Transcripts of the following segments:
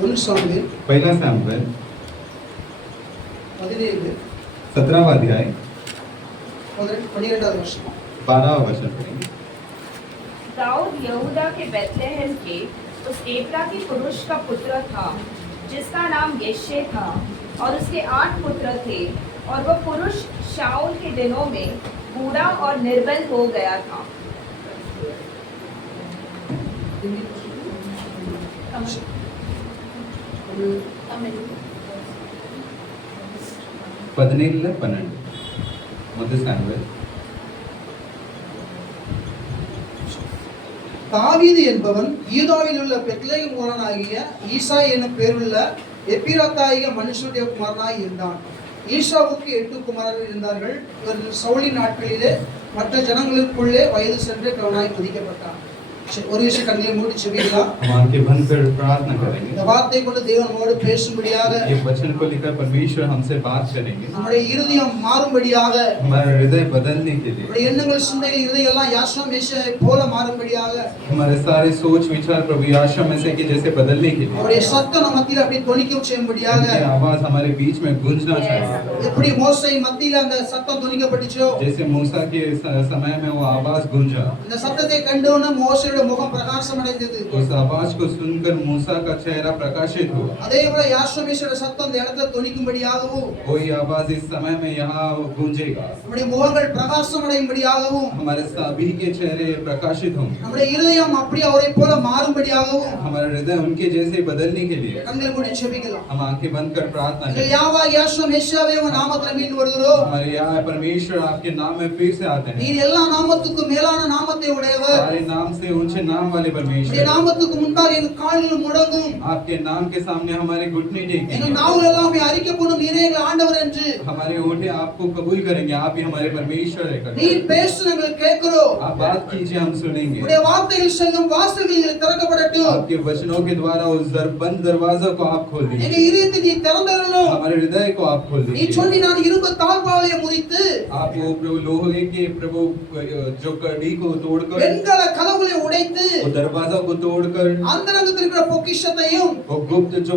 1 सामुएल पहला सैमुएल 17 17वां अध्याय 12 वर्ष 12वां वचन पढ़ेंगे। दाऊद यहूदा के बेतलेहम के उस एफ्राती पुरुष का पुत्र था जिसका नाम यिशै था, और उसके 8 पुत्र थे, और वह पुरुष शाऊल के दिनों में बूढ़ा और निर्बल हो गया था। பதினேழுல 12 முதல் சாமுவேல் தாவீது என்பவன் யூதாவில் உள்ள பெத்லெகேம் ஊரானாகிய ஈசாய் என்னும் பேருள்ள எப்பிராத்தாகிய மனுஷனுடைய குமாரனாய் இருந்தான். ஈசாவுக்கு 8 குமாரர்கள் இருந்தார்கள். இவர்கள் சவுலின் நாட்களிலே மற்ற ஜனங்களுக்குள்ளே வயது சென்று கவனாய் மதிக்கப்பட்டான். ஒரு விஷயம் கண்களை மூடி செபிக்கலாம். हम आंखें बंद कर प्रार्थना करेंगे। இந்த வார்த்தை கொண்டு தேவன் நம்மோடு பேசும்படியாக, ये वचन को लेकर परमेश्वर हमसे बात करेंगे। நம்முடைய இருதயம் மாறும்படியாக, हमारा हृदय बदलने के लिए, நம்முடைய எண்ணங்கள் சிந்தைகள் இருதயம் எல்லாம் யாஷா மேஷாவை போல மாறும்படியாக, हमारे सारे सोच विचार प्रभु यीशु मसीह के जैसे बदलने के लिए, அவருடைய சத்தம் நம்ம மத்தியில் அப்படி தொனிக்க செய்யும்படியாக, उनकी आवाज हमारे बीच में गूंजना चाहिए। எப்படி மோசே மத்தியில் அந்த சத்தம் தொனிக்கப்பட்டுச்சோ, जैसे मूसा के समय में वो आवाज गूंजा, இந்த சத்தத்தை கண்டவுடனே மோசேயோட முகம் பிரகாசம் அடைந்தது. उस आवाज को सुनकर मूसा का चेहरा प्रकाशित हुआ। அதே போல யாஷா மேஷாவோட சத்தம் இந்த இடத்துல தொனிக்கும்படியாகவும், वही आवाज इस समय में यहाँ गूंजेगा। நம்முடைய முகங்கள் பிரகாசம் அடையும்படியாகவும், हमारे सभी के चेहरे प्रकाशित होंगे। நம்முடைய இருதயம் அப்படி அவரை போல மாறும்படியாகவும், हमारा हृदय उनके जैसे बदलने के लिए கண்களை மூடி செபிக்கலாம். हम आंखें बंद कर प्रार्थना எங்கள் करें। யாவா யாஷா மேஷாவே உங்க நாமத்தில் மீண்டு வருகிறோம். हमारे यहाँ परमेश्वर आपके नाम में फिर से आते हैं। நீர் எல்லா நாமத்துக்கும் மேலான நாமத்தை உடையவர். सारे नाम से ऊंचे नाम वाले உம்முடைய परमेश्वर, நாமத்துக்கு முன்பாக எங்கள் கால்கள் முடங்கும். आपके नाम के सामने हमारे घुटने எங்கள் टेकेंगे। நாவுகள் எல்லாம் உம்மை அறிக்கை பண்ணும் நீரே எங்கள் ஆண்டவர் என்று. हमारे होठे आपको कबूल करेंगे, आप ही हमारे परमेश्वर है। நீர் பேசு நாங்கள் கேட்கிறோம். आप बात कीजिए, हम सुनेंगे। உம்முடைய வார்த்தைகள் செல்லும் வாசல்கள் திறக்கப்படட்டும். आपके वचनों के द्वारा उस बंद दरवाजा को आप खोल எங்கள் दीजिए। இதயத்தை நீ திறந்தருளும். हमारे हृदय को आप खोल நீ दीजिए। சொன்னி நான் இரும்பு தாழ்பாளையை முறித்து आप वो प्रभु लोहे के प्रभु जो कड़ी को तोड़कर, வெண்கல கதவுகளை உடைத்து वो दरवाजा को तोड़कर, அந்தரங்கத்தில் இருக்கிற பொக்கிஷத்தையும் वो गुप्त जो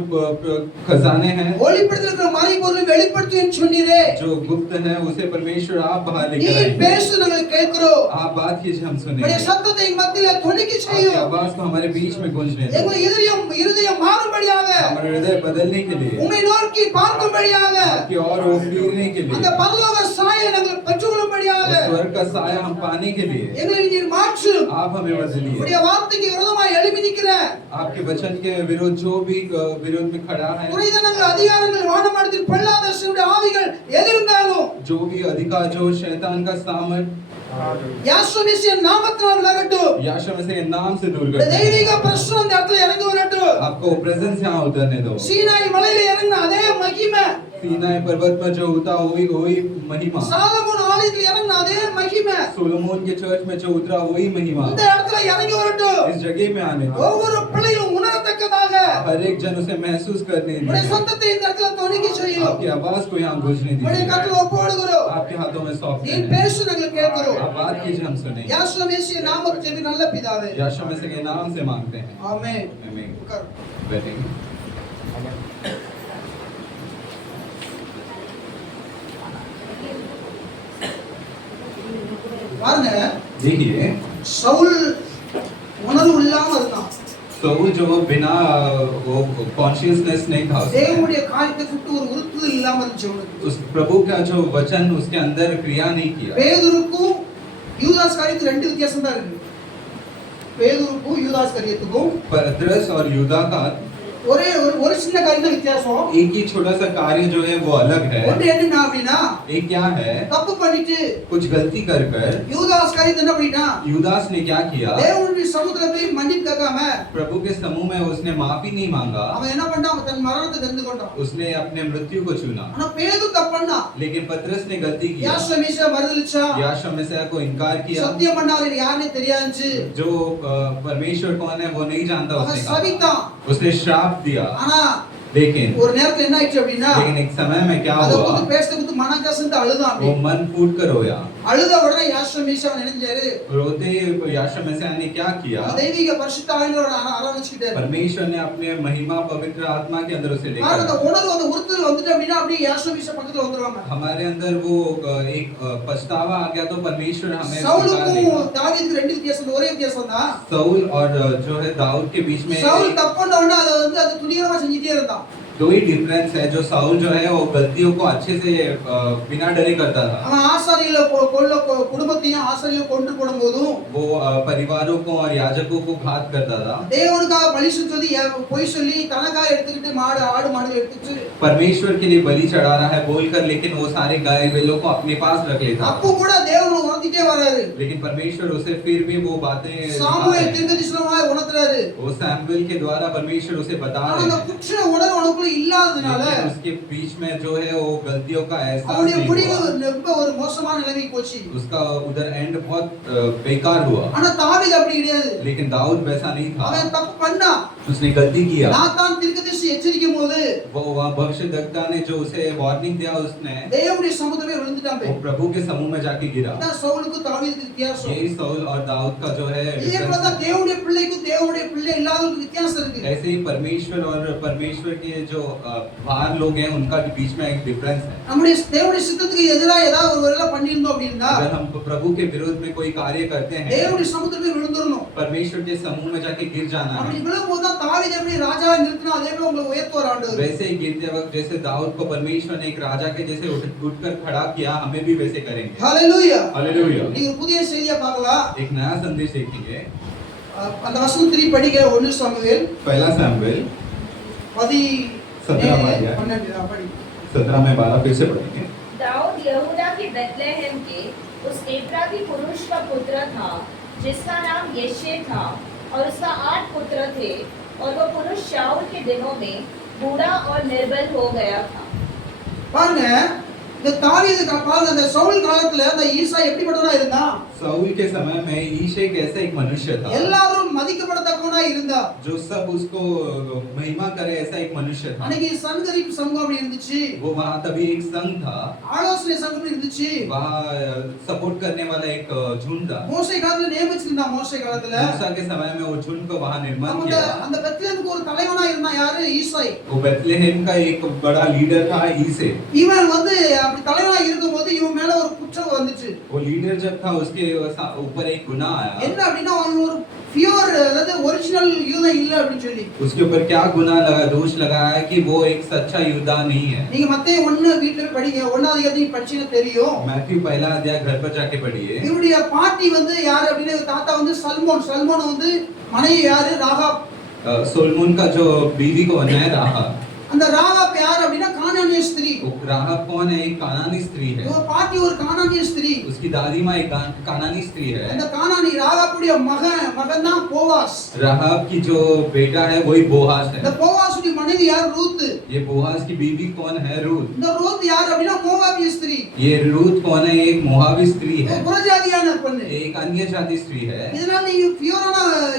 खजाने हैं, ஒளிப்படுத்தி இருக்கிற மறைபொருளை வெளிப்படுத்து என்று சொன்னீரே. जो गुप्त है, उसे परमेश्वर आप बाहर நீ लेकर आएंगे। பேசு நாங்கள் கேட்கிறோம். आप बात कीजिए, हम உம்முடைய सुनेंगे। சத்தத்தை எங்கள் மத்தியிலே தொனிக்க आपकी செய்யும். आवाज को हमारे बीच में गूंजने दो। எங்கள் இருதயம் மாறும்படியாக, हमारे हृदय बदलने के लिए, உம்மை நோக்கி பார்க்கும்படியாக, आपकी और वो फिरने के लिए, அந்த பரலோக சாயலை நாங்கள் பெற்றுக்கொள்ளும்படியாக उस स्वर्ग का साया हम पाने के लिए எங்களை நீர் மாற்றும். आप हमें बदलिए। உம்முடைய வார்த்தைக்கு விரோதமாய் எழுப்பி நிற்கிற आपके वचन के विरोध जो भी विरोध में खड़ा है, துரைதனங்கள் அதிகாரங்கள் வானமண்டலத்தில் பொல்லாத சிறுடைய ஆவிகள் எதிர்ந்தாலும் जो भी अधिकार, जो शैतान का सामर्थ யாஷா மேஷியா நாமத்தினால் விலகட்டும். यीशु मसीह के नाम से दूर இந்த कर दो। தெய்வீக பிரசன்னம் இந்த இடத்துல இறங்கி வரட்டும். आपको प्रेजेंस यहाँ उतरने दो। சீனாய் மலையில இறங்கின அதே மகிமை, सीनाई पर्वत पर जो उतरा वही महिमा, சாலமோன் ஆலயத்தில் இறங்கின அதே மகிமை सोलोमन के चर्च में जो उतरा वही महिमा இந்த இடத்துல இறங்கி வரட்டும். इस जगह में आने दो। ஒவ்வொரு பிள்ளையும் உணரத்தக்கதாக हर एक जन उसे महसूस करने உம்முடைய दीजिए। சத்தத்தை இந்த இடத்துல தொனிக்க செய்யும். आपकी आवाज को यहाँ गूंजने உம்முடைய दीजिए। கரத்துல ஒப்புக்கொடுக்கிறோம். आपके हाथों में सौंपते நீர் हैं। பேசு நாங்கள் கேட்கிறோம். आप बात कीजिए, हम सुनेंगे। யாஷா மேஷியா நாமத்தில் ஜெபி நல்ல பிதாவே. यीशु मसीह के नाम से मांगते हैं। ஆமென். आमीन। உட்காரு. बैठेंगे। பாருங்க, देखिए, சவுல் உணர்வு இல்லாம இருந்தான். सऊल जो बिना वो कॉन्शियसनेस नहीं था, தேவனுடைய காரியத்தை விட்டு ஒரு உறுத்துதல் இல்லாம இருந்துச்சு அவனுக்கு. उस प्रभु का जो वचन उसके अंदर क्रिया नहीं किया। பேதுருக்கும் யூதாஸ் காரியத்துக்கு ரெண்டு வித்தியாசம் தான் இருக்கு. பேதுருக்கும் யூதாஸ் காரியத்துக்கும் पतरस और यूदा का ஒரே ஒரு சின்ன காரியம் தான் வித்தியாசம். एक ही छोटा सा कार्य जो है वो अलग है। ஒன்று என்ன அப்படின்னா, एक क्या है, தப்பு பண்ணிட்டு कुछ गलती कर कर யூதாஸ் காரியத்தை என்ன பண்ணிட்டான், यूदास ने क्या किया, தேவனுடைய சமுத்திரத்துல போய் மன்னிப்பு கேட்காம प्रभु के समूह में उसने माफी नहीं मांगा, அவன் என்ன பண்ணான், அவன் தன் மரணத்தை தெரிந்து கொண்டான். उसने अपने मृत्यु को चुना। ஆனா பேதுரு தப்பு பண்ணா. लेकिन पतरस ने गलती किया, யாஷா மேஷியா மறுதலிச்சா, यीशु मसीह को इनकार किया। சத்தியம் பண்ணாதவர் யாருன்னே தெரியாதுச்சு. जो परमेश्वर कौन है वो नहीं जानता, அவன் उसने कहा। சபித்தான். उसने श्राप दिया। ஆனா लेकिन ஒரு நேரத்துல என்ன ஆயிடுச்சு அப்படின்னா, एक समय में क्या அதை हुआ, குறித்து பேசுறதுக்கு மனம் கசந்து அழுதான். वो मन फूट कर रोया। அழுத உடனே யாஷமீஷா நினைஞ்சாரு रोते याशा मसीह ने क्या किया? தெய்வீக பரிசுத்த ஆவியோட ஆரம்பிச்சுக்கிட்டாரு परमेश्वर ने अपने महिमा पवित्र आत्मा के अंदर उसे பாருங்க அந்த लेकर உணர்வு அந்த உறுத்தல் வந்துட்டு அப்படின்னா அப்படியே யாஷமீஷா பக்கத்துல வந்துருவாங்க हमारे अंदर वो एक पछतावा आ गया तो परमेश्वर हमें स्वीकार சவுலுக்கும் लेगा। தாவீதுக்கு ரெண்டு வித்தியாசம் ஒரே வித்தியாசம் தான் साउल और जो है दाऊद के बीच में சவுல் தப்பு பண்ண உடனே அதை வந்து அது துணிகரமா செஞ்சுட்டே இருந்தான் दो ही डिफरेंस है। जो साउल जो है वो गलतियों को अच्छे से बिना डरे करता था। அவன் ஆசாரியல கொல்ல குடும்பத்தையும் ஆசாரியல கொண்டு போடும்போதும் वो परिवारों को और याजकों को घात करता था। தேவனுக்காக பலி செலுத்தி பொய் சொல்லி தனக்காக எடுத்துக்கிட்டு ஆடு மாடு எடுத்துட்டு परमेश्वर के लिए बलि चढ़ा रहा है बोलकर, लेकिन वो सारे गाय बैलों को अपने पास रख लेता। அப்போ கூட தேவன் உணர்த்திட்டே வராரு लेकिन परमेश्वर उसे फिर भी वो बातें சாமுவேல் தீர்க்கதரிசனமாய் உணர்த்துறாரு वो सैमुएल के द्वारा परमेश्वर उसे बता ஆனா रहे அந்த हैं। குற்ற உணர்வு அவனுக்குள்ள இல்லாததுனால लेकिन उसके बीच में जो है वो गलतियों का एहसास அவனுடைய नहीं முடிவு हुआ। ரொம்ப ஒரு மோசமான நிலைமைக்கு போச்சு उसका उधर एंड बहुत बेकार हुआ। ஆனா தாவீது அப்படி கிடையாது लेकिन दाऊद वैसा नहीं था। அவன் தப்பு பண்ணா उसने गलती किया। நாத்தான் தீர்க்கதரிசி எச்சரிக்கும் போது वो वहाँ भविष्यद्वक्ता ने जो उसे वार्निंग दिया उसने தேவனுடைய சமுத்திரமே விழுந்துட்டான் वो प्रभु के समूह में जाके गिरा। அதான் சவுலுக்கு தாவீதுக்கு வித்தியாசம் यही साउल और दाऊद का जो है இதே போல தான் தேவனுடைய பிள்ளைக்கும் தேவனுடைய பிள்ளை இல்லாதவங்களுக்கு வித்தியாசம் இருக்கு ऐसे ही परमेश्वर और परमेश्वर के जो बाहर लोग हैं उनका बीच में एक डिफरेंस है। நம்முடைய தேவனுடைய சித்தத்துக்கு எதிராக ஏதாவது ஒரு வேளை பண்ணியிருந்தோம் அப்படின்னா अगर हम प्रभु के विरोध में कोई कार्य करते हैं தேவனுடைய சமுத்திரமே விழுந்துடணும் परमेश्वर के समूह में जाके गिर जाना அப்படி है। விழும்போது தான் தாவீது எப்படி ராஜாவை நிறுத்தினா அதே போல உங்களை உயர்த்துவார் ஆண்டவர் वैसे ही गिरते वक्त जैसे दाऊद को परमेश्वर ने एक राजा के जैसे उठकर खड़ा किया, हमें भी वैसे करेंगे। ஹalleluya हालेलुया। நீங்க ஒரு புதிய செய்தியை பார்க்கலாம் एक नया संदेश देखेंगे। அந்த வசனம் 3 படிங்க 1 சாமுவேல் पहला सैमुएल 17 படி 17 में 12 फिर से पढ़ेंगे। दाऊद यहूदा के बेतलेहम के उस एप्राती पुरुष का पुत्र था जिसका नाम यिशै था और उसका 8 पुत्र थे और वो पुरुष शाऊल के दिनों में बूढ़ा और निर्बल हो गया था। பாருங்க இந்த தாவீது பாருங்க அந்த சவுல் காலத்துல அந்த ஈசா எப்படிப்பட்டவனா இருந்தான் साउल के समय में यिशै कैसा एक मनुष्य था எல்லாரும் மதிக்கப்படத்தக்கவனா இருந்தா जो सब उसको महिमा करे, ऐसा एक मनुष्य था। அன்னைக்கு சங்கரிப்பு சங்கம் அப்படி இருந்துச்சு वो वहाँ तभी एक संघ था, ஆலோசனை சங்கம் இருந்துச்சு वहाँ सपोर्ट करने वाला एक झुंड था। மோசே காலத்துல நியமிச்சிருந்தான் மோசே காலத்துல मूसा के समय में वो झुंड को वहाँ निर्माण அந்த किया। அந்த பெத்லெஹேமுக்கு ஒரு தலைவனா இருந்தான் யாரு ஈசாய் वो बेथलेहम का एक बड़ा लीडर था ईसे। இவன் வந்து அப்படி தலைவனா இருக்கும்போது இவன் மேல ஒரு குற்றம் வந்துச்சு वो लीडर जब था उसके ऊपर एक गुनाह आया। என்ன அப்படின்னா அவன் ஒரு பியூர் அதாவது ஒரிஜினல் யூதன் இல்ல அப்படின்னு சொல்லி उसके ऊपर क्या गुनाह लगा, दोष लगाया कि वो एक सच्चा योद्धा नहीं है। நீங்க மத்தேயு 1 வீட்ல போய் படிங்க 1வது அதிகாரத்தை படிச்சீங்கன்னா தெரியும்। मैथ्यू पहला अध्याय घर पर जाके पढ़िए। இவருடைய பாட்டி வந்து யாரு அப்படின்னா தாத்தா வந்து சல்மோன் வந்து மனைவி யாரு ராகாப்। सोलमोन का जो बीवी कौन है? राहाब। அந்த ராகாப் யார் அப்படின்னா கானானிய ஸ்திரீ। राहाब कौन है? एक कानानी स्त्री है। இவ பாட்டி ஒரு கானானிய ஸ்திரீ। उसकी दादी माँ एक कानानी स्त्री है। அந்த கானானி ராகாப்புடைய மகன் தான் போவாஸ்। राहाब की जो बेटा है वही बोहास இந்த है। போவாசுடைய மனைவி யார் ரூத்। ये बोहास की बीवी कौन है? रूत। இந்த ரூத் யார் அப்படின்னா மோவாபிய ஸ்திரீ। ये रूत कौन है? एक मोआबी स्त्री है, புறஜாதியான பெண்। एक अन्य जाति स्त्री है। இதனால நீங்க பியூரான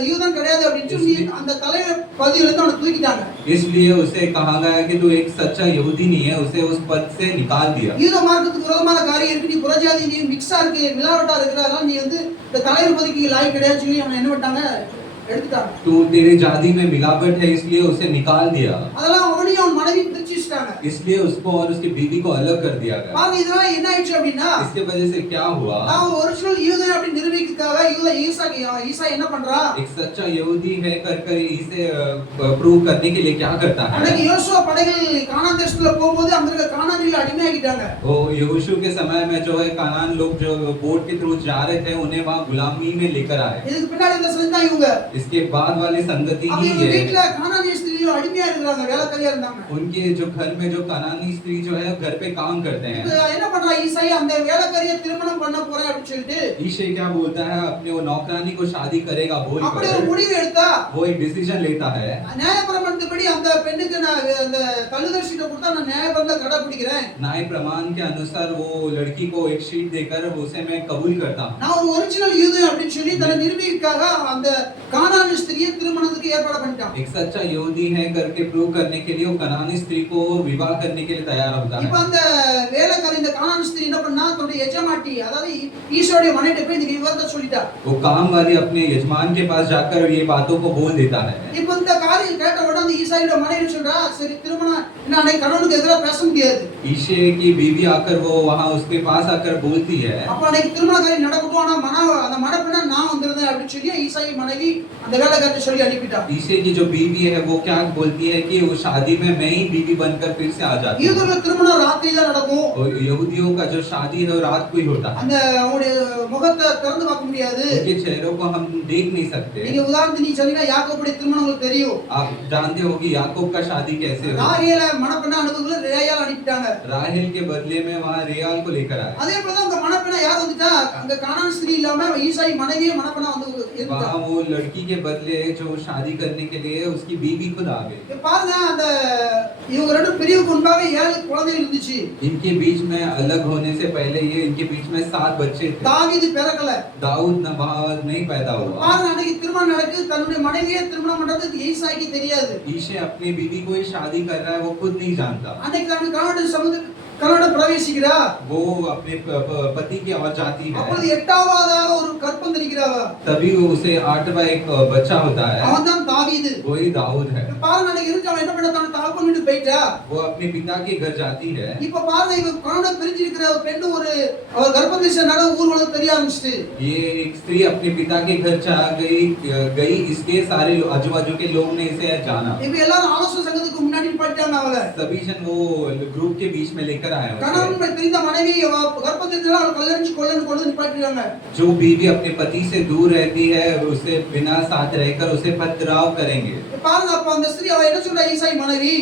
யூதன் கிடையாது அப்படின்னு சொல்லி அந்த தலைவர் பதவியில இருந்து அவனை தூக்கிட்டாங்க। इसलिए उसे कहा गया कि तू एक सच्चा यहूदी नहीं है, उसे उस पद से निकाल दिया। யூத மார்க்கத்துக்கு விரோதமான காரியம் இருக்கு, நீ புறஜாதி, நீ மிக்ஸா இருக்கு, மிலாவட்டா இருக்கிற, அதனால நீ வந்து இந்த தலைவர் பதவிக்கு லாயக்கு கிடையாது சொல்லி அவனை என்ன பண்ணிட்டாங்க, எடுத்துட்டாங்க। तू तेरे जाति में मिलावट है इसलिए उसे निकाल दिया। அதெல்லாம் அவனையும் அவன் மனைவி பிரிச்சு வச்சிட்டாங்க। इसलिए उसको और उसकी बीवी को अलग कर दिया गया। பாருங்க இதனால என்ன ஆயிடுச்சு அப்படின்னா इसके वजह से क्या हुआ? நான் ஒரிஜினல் யூதன் அப்படி நிரூபிக்கிறதுக்காக ஈசா என்ன பண்றா, एक सच्चा यहूदी है कर इसे प्रूव करने के लिए क्या करता है? அன்னைக்கு யோசுவா படைகள் கானான் தேசத்துல போகும்போது அங்க இருக்க கானானியர்கள் அடிமையாக்கிட்டாங்க। वो यहोशू के समय में जो है कानान लोग जो बोट के थ्रू जा रहे थे उन्हें वहाँ गुलामी में लेकर आए। இதுக்கு பின்னாடி இந்த சந்ததி இவங்க इसके बाद वाली संगति அப்ப ही இவங்க है। வீட்ல கானானிய ஸ்திரீயும் அடிமையா இருக்காங்க, வேலைக்காரியா இருந்தாங்க। उनके जो घर में जो कनानी स्त्री जो है घर पे काम करते हैं। என்ன பண்றா ஈசாய், அந்த வேலைக்காரியை திருமணம் பண்ண போறேன் அப்படின்னு சொல்லிட்டு ईशे क्या बोलता है? अपने वो नौकरानी को शादी करेगा அப்படி ஒரு बोलकर முடிவு எடுத்தா वो एक डिसीजन लेता है। நியாயப்பிரமாணத்தின்படி அந்த பெண்ணுக்கு நான் அந்த தள்ளுதல் சீட்டை கொடுத்தா நான் நியாயபந்தத்தை கடைபிடிக்கிறேன். न्याय प्रमाण के अनुसार वो लड़की को एक शीट देकर उसे मैं कबूल करता हूँ। நான் ஒரு ஒரிஜினல் யூது அப்படின்னு சொல்லி தன்னை நிரூபிக்கிறதுக்காக அந்த கானான் ஸ்திரியை திருமணத்துக்கு ஏற்பாடு பண்ணிட்டான். एक सच्चा यहूदी है करके प्रूव करने के लिए वो कनानी स्त्री को विवाह करने के लिए तैयार होता இப்ப है। அந்த வேலைக்காரி இந்த கானான் ஸ்திரி என்ன பண்ணா தன்னுடைய எஜமாட்டி அதாவது ஈசாவுடைய மனைவிட்ட போய் இந்த விவரத்தை சொல்லிட்டா. वो काम वाली अपने यजमान के पास जाकर ये बातों को बोल देता है। இப்ப இந்த காரியம் கேட்ட உடனே அந்த ஈசாயோட மனைவி சொல்றா, சரி திருமணம் நானே கணவனுக்கு எதிராக பேச முடியாது. ईशे की बीवी आकर वो वहाँ उसके पास आकर बोलती है, அப்ப அன்னைக்கு திருமண காரியம் நடக்கட்டும், ஆனா அந்த மணப்பெண்ணா நான் வந்திருந்தேன் அப்படின்னு சொல்லி ஈசாய் மனைவி அந்த வேலைக்காரத்தை சொல்லி அனுப்பிட்டா. ईशे की जो बीवी है वो क्या बोलती है कि उस शादी में मैं ही बीवी बनकर फिर से आ जाती हूँ। யூதர்கள் திருமணம் ராத்திரியில நடக்கும். यहूदियों का जो शादी है वो रात को ही होता है। அந்த அவங்களுடைய முகத்தை திறந்து பார்க்க முடியாது. उनके चेहरों को हम देख नहीं सकते। நீங்க உதாரணத்துக்கு நீ சொன்னீங்கன்னா யாக்கோபுடைய திருமணம் உங்களுக்கு தெரியும். आप जानते हो कि याकूब का शादी कैसे हुआ। ராகேல மணப்பெண்ணா அனுப்புறதுல ரேயால் அனுப்பிட்டாங்க. राहेल के बदले में वहाँ रेयाल को लेकर आए। அதே போல அந்த மணப்பெண்ணா யார் வந்துட்டா, அங்க கானான் ஸ்திரீ இல்லாம ஈசாய் மனைவியே மணப்பெண்ணா வந்து இருந்தா. वहाँ वो लड़की के बदले जो शादी करने के लिए उसकी बीवी खुद आ गई। இப்ப பாருங்க, அந்த இவங்க ரெண்டு பிரிவுக்கு முன்பாக 7 குழந்தைகள் இருந்துச்சு. इनके बीच में अलग होने से पहले ये इनके बीच में 7 बच्चे थे। தாவீது பிறக்கல. दाऊद न वहाँ नहीं पैदा हुआ। பாருங்க, அன்னைக்கு திருமணம் நடக்குது, தன்னுடைய மனைவியே திருமணம் பண்றது ஈசாய்க்கு தெரியாது. ईशे अपनी बीवी को ही शादी कर रहा है, वो खुद नहीं जानता। அன்னைக்கு தான் கனோட பிரவேசிக்கிறா. वो अपने पति की ओर जाती है। அப்பொழுது 8ஆவதாக ஒரு கற்பம் தெரிகிறாவா. तभी वो उसे 8वां एक बच्चा होता है। அவன் தான் தாவீது. वही दाऊद है। பாருங்க, அன்னைக்கு இருந்தவன் என்ன பண்ண, தன் தகப்பன் வீட்டுக்கு போயிட்டா. वो अपने पिता के घर जाती है। இப்ப பாருங்க, இவ கனோட பிரிஞ்சு இருக்கிற பெண்ணு ஒரு அவர் கர்ப்பதேசனால ஊர்வலம் தெரிய ஆரம்பிச்சிட்டு. ये एक स्त्री अपने पिता के घर जा गई इसके सारे आजू बाजू के लोग ने इसे जाना। இப்ப எல்லாரும் ஆலோசனை சங்கத்துக்கு முன்னாடி நிப்பாட்டிட்டாங்க அவளை. सभी जन वो ग्रुप के बीच में लेकर आए हैं। கணவன் பிரிந்த மனைவி கர்ப்பதேசனால அவளை கல்யாணிச்சு கொண்டு நிப்பாட்டிட்டாங்க. जो बीवी अपने पति से दूर रहती है उसे बिना साथ रहकर उसे पथराव करेंगे। பாருங்க, அப்ப அந்த ஸ்திரீ அவ என்ன சொல்றா, ஈசாய் மனைவி